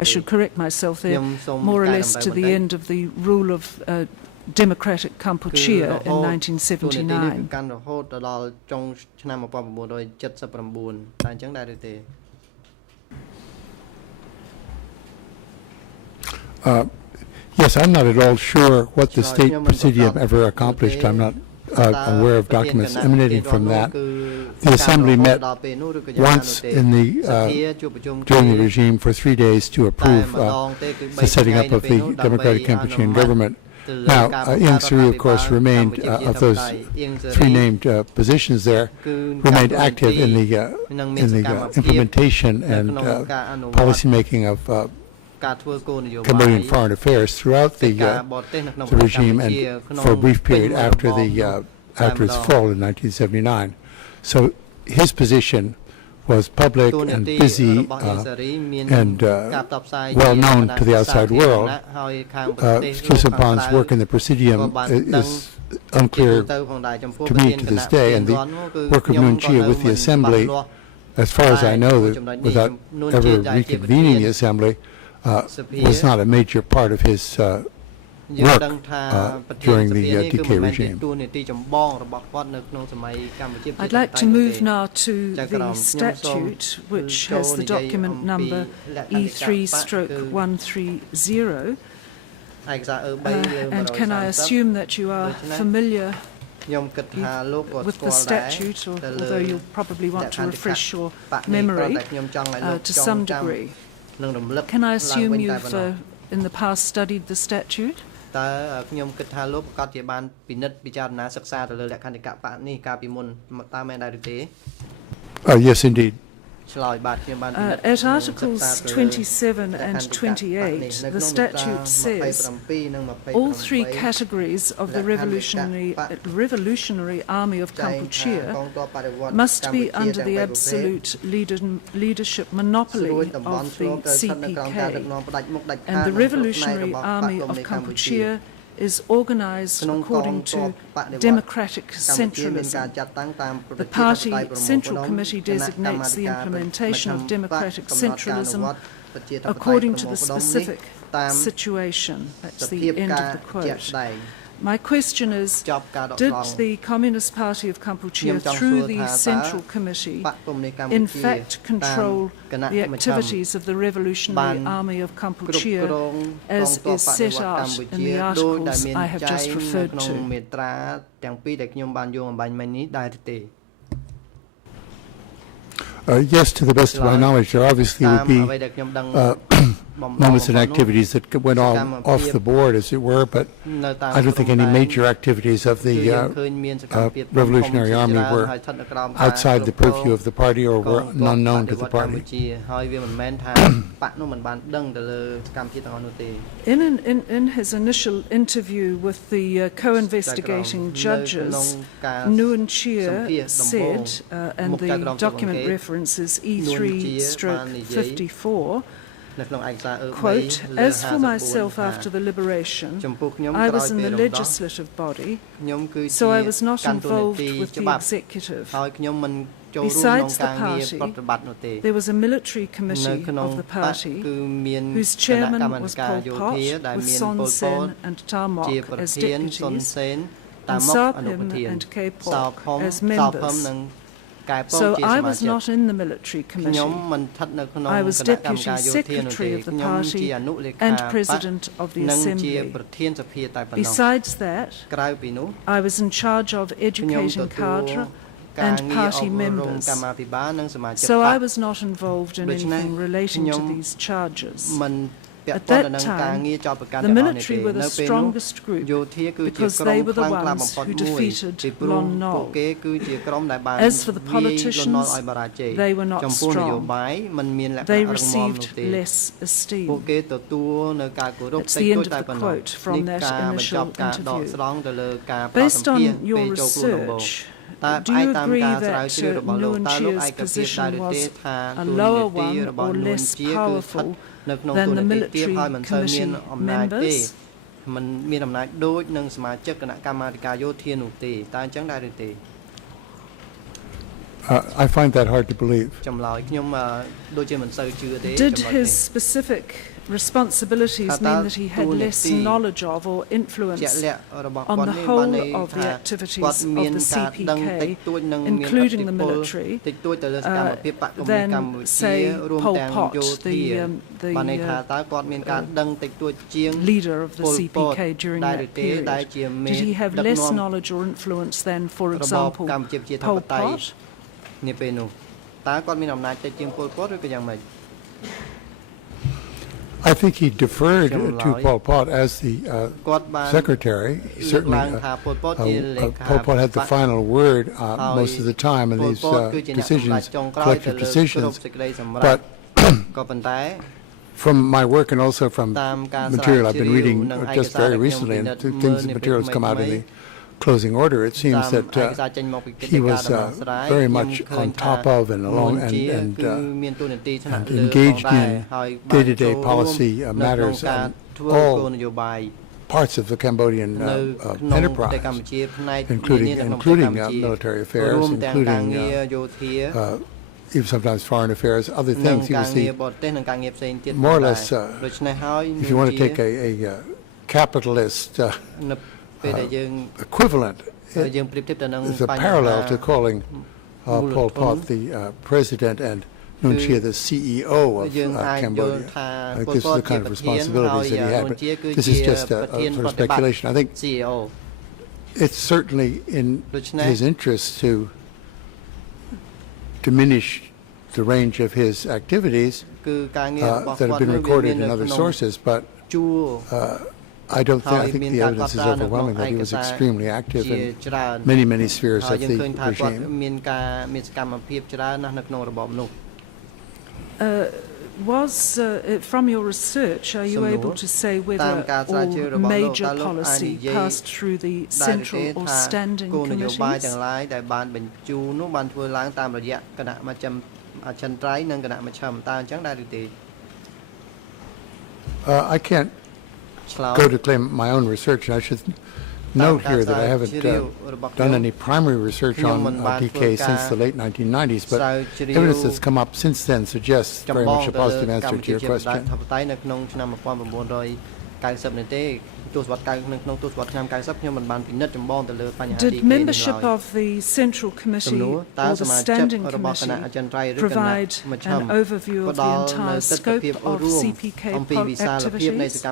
I should correct myself there, more or less to the end of the rule of democratic Kampuchea in 1979. Yes, I'm not at all sure what the State Presidium ever accomplished. I'm not aware of documents emanating from that. The Assembly met once in during the regime for 3 days to approve the setting up of the Democratic Kampuchean government. Now, Ieng Sary, of course, remained, of those three named positions there, remained active in the implementation and policymaking of Cambodian foreign affairs throughout the regime and for a brief period after its fall in 1979. So his position was public and busy and well known to the outside world. Khieu work in the Presidium is unclear to me to this day, and the work of Nuon Chea with the Assembly, as far as I know, without ever reconvening the Assembly, was not a major part of his work during the DK regime. I'd like to move now to the statute, which has the document number E3/130. And can I assume that you are familiar with the statute, although you'll probably want to refresh your memory to some degree? Can I assume you've in the past studied the statute? Yes, indeed. At Articles 27 and 28, the statute says all three categories of the Revolutionary Army of Kampuchea must be under the absolute leadership monopoly of the CPK, and the Revolutionary Army of Kampuchea is organized according to democratic centralism. The party Central Committee designates the implementation of democratic centralism according to the specific situation. That's the end of the quote. My question is, did the Communist Party of Kampuchea, through the Central Committee, in fact control the activities of the Revolutionary Army of Kampuchea as is set out in the articles I have just referred to? Yes, to the best of my knowledge, there obviously would be moments and activities that went off the board, as it were, but I don't think any major activities of the Revolutionary Army were outside the purview of the party or were unknown to the party. In his initial interview with the co-investigating judges, Nuon Chea said, and the document references E3/54, quote, as for myself after the liberation, I was in the legislative body, so I was not involved with the executive. Besides the party, there was a military committee of the party, whose chairman was Pol Pot, with Son Sen and Tamok as deputies, and Sarpim and Khe Pok as members. So I was not in the military committee. I was deputy secretary of the party and president of the assembly. Besides that, I was in charge of educating cadre and party members. So I was not involved in anything relating to these charges. At that time, the military were the strongest group because they were the ones who defeated Lon Nol. As for the politicians, they were not strong. They received less esteem. That's the end of the quote from that initial interview. Based on your research, do you agree that Nuon Chia's position was a lower one or less powerful than the military committee members? I find that hard to believe. Did his specific responsibilities mean that he had less knowledge of or influence on the whole of the activities of the CPK, including the military, than, say, Pol Pot, the leader of the CPK during that period? Did he have less knowledge or influence than, for example, Pol Pot? I think he deferred to Pol Pot as the secretary. Certainly, Pol Pot had the final word most of the time in these decisions, collective decisions. But from my work and also from material I've been reading just very recently, and materials come out in the closing order, it seems that he was very much on top of and along and engaged in day-to-day policy matters on all parts of the Cambodian enterprise, including military affairs, including even sometimes foreign affairs, other things. He was the, more or less, if you want to take a capitalist equivalent, is a parallel to calling Pol Pot the president and Nuon Chia the CEO of Cambodia. I think this is the kind of responsibilities that he had, but this is just a sort of speculation. I think it's certainly in his interest to diminish the range of his activities that have been recorded in other sources, but I don't think, I think the evidence is overwhelming that he was extremely active in many, many spheres of the regime. From your research, are you able to say whether all major policy passed through the central or standing committees? I can't go to claim my own research, and I should note here that I haven't done any primary research on DK since the late 1990s, but evidence that's come up since then suggests very much a positive answer to your question. Did membership of the Central Committee or the Standing Committee provide an overview of the entire scope of CPK activities?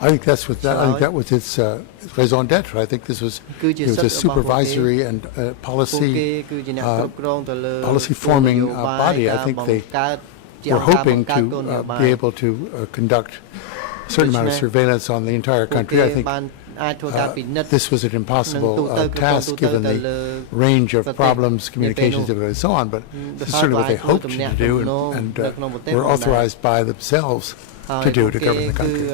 I think that's what that. I think that was its raison d'être. I think this was it was a supervisory and policy forming body. I think they were hoping to be able to conduct a certain amount of surveillance on the entire country. I think this was an impossible task given the range of problems, communications, and so on. But this is certainly what they hoped to do, and were authorized by themselves to do to govern the country.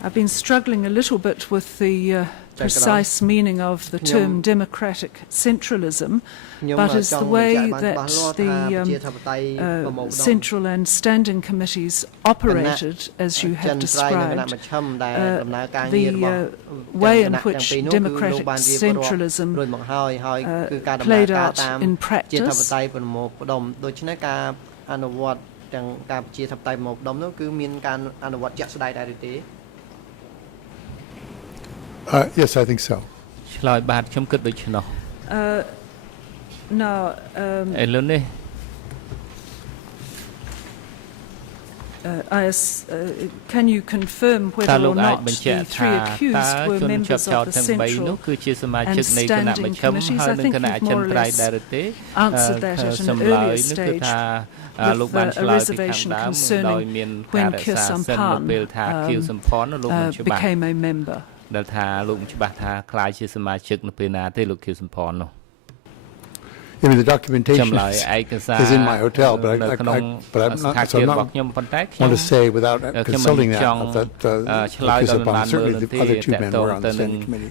I've been struggling a little bit with the precise meaning of the term democratic centralism, but is the way that the central and standing committees operated, as you have described, the way in which democratic centralism played out in practice. Yes, I think so. Now, can you confirm whether or not the three accused were members of the Central and Standing Committees? I think you've more or less answered that at an earlier stage with a reservation concerning when Khieu Samphan became a member. I mean, the documentation is in my hotel, but I'm not want to say without consulting that Khieu Samphan, certainly the other two men were on the Standing Committee.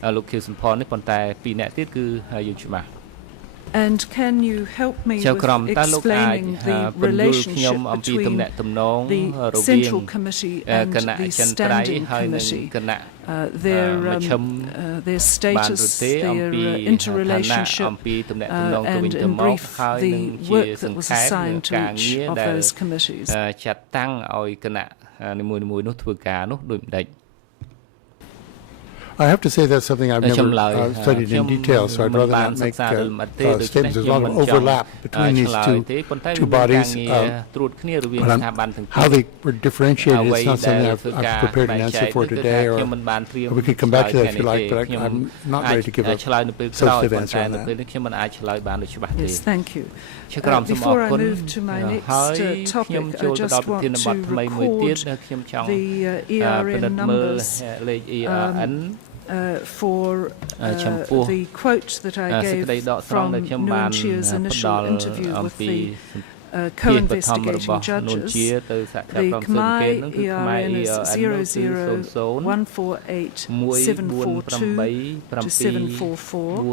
And can you help me with explaining the relationship between the Central Committee and the Standing Committee, their status, their interrelationship, and in brief, the work that was assigned to each of those committees? I have to say that's something I've never studied in detail, so I'd rather not make statements. There's a lot of overlap between these two bodies. How they were differentiated is not something I've prepared an answer for today, or we could come back to that if you like, but I'm not ready to give a substantive answer on that. Yes, thank you. Before I move to my next topic, I just want to record the ERN numbers for the quote that I gave from Nguyen Chia's initial interview with the co-investigating judges. The Khmer ERN is 00148742 to 744.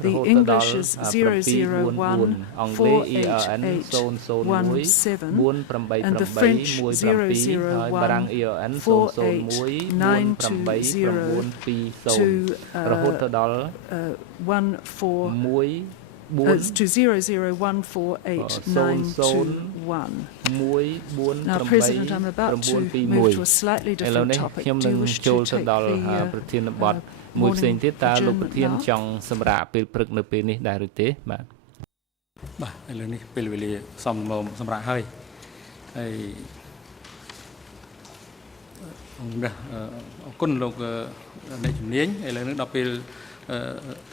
The English is 0014817, and the French 0014892 to 0014891. Now, President, I'm about to move to a slightly different topic. Do you wish to take the morning adjournment now?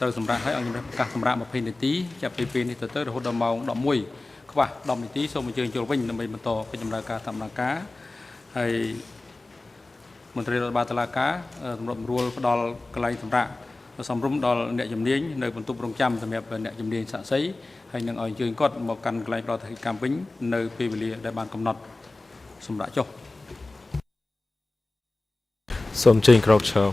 ទៅសម្រាប់ឲ្យអង្គជំនះប្រកាសសម្រាប់20នាទីចាប់ពីពេលនេះទៅរហូតដល់ម៉ោង11ខ្វះ10នាទីសូមអញ្ជើញចូលវិញដើម្បីបន្តកិច្ចដំណើរការតាមដំណើរការហើយមន្ត្រីរដ្ឋបាលតុលាការសម្រាប់រួលផ្ដល់កន្លែងសម្រាប់សំរុំដល់អ្នកជំនាញនៅបន្ទប់រងចាំសម្រាប់អ្នកជំនាញសាក់សីហើយនឹងឲ្យអញ្ជើញគាត់មកកាន់កន្លែងប្រតិកម្មវិញនៅពេលវេលាដែលបានកំណត់សម្រាប់ចុះ សូមអញ្ជើញក្រោកឈរ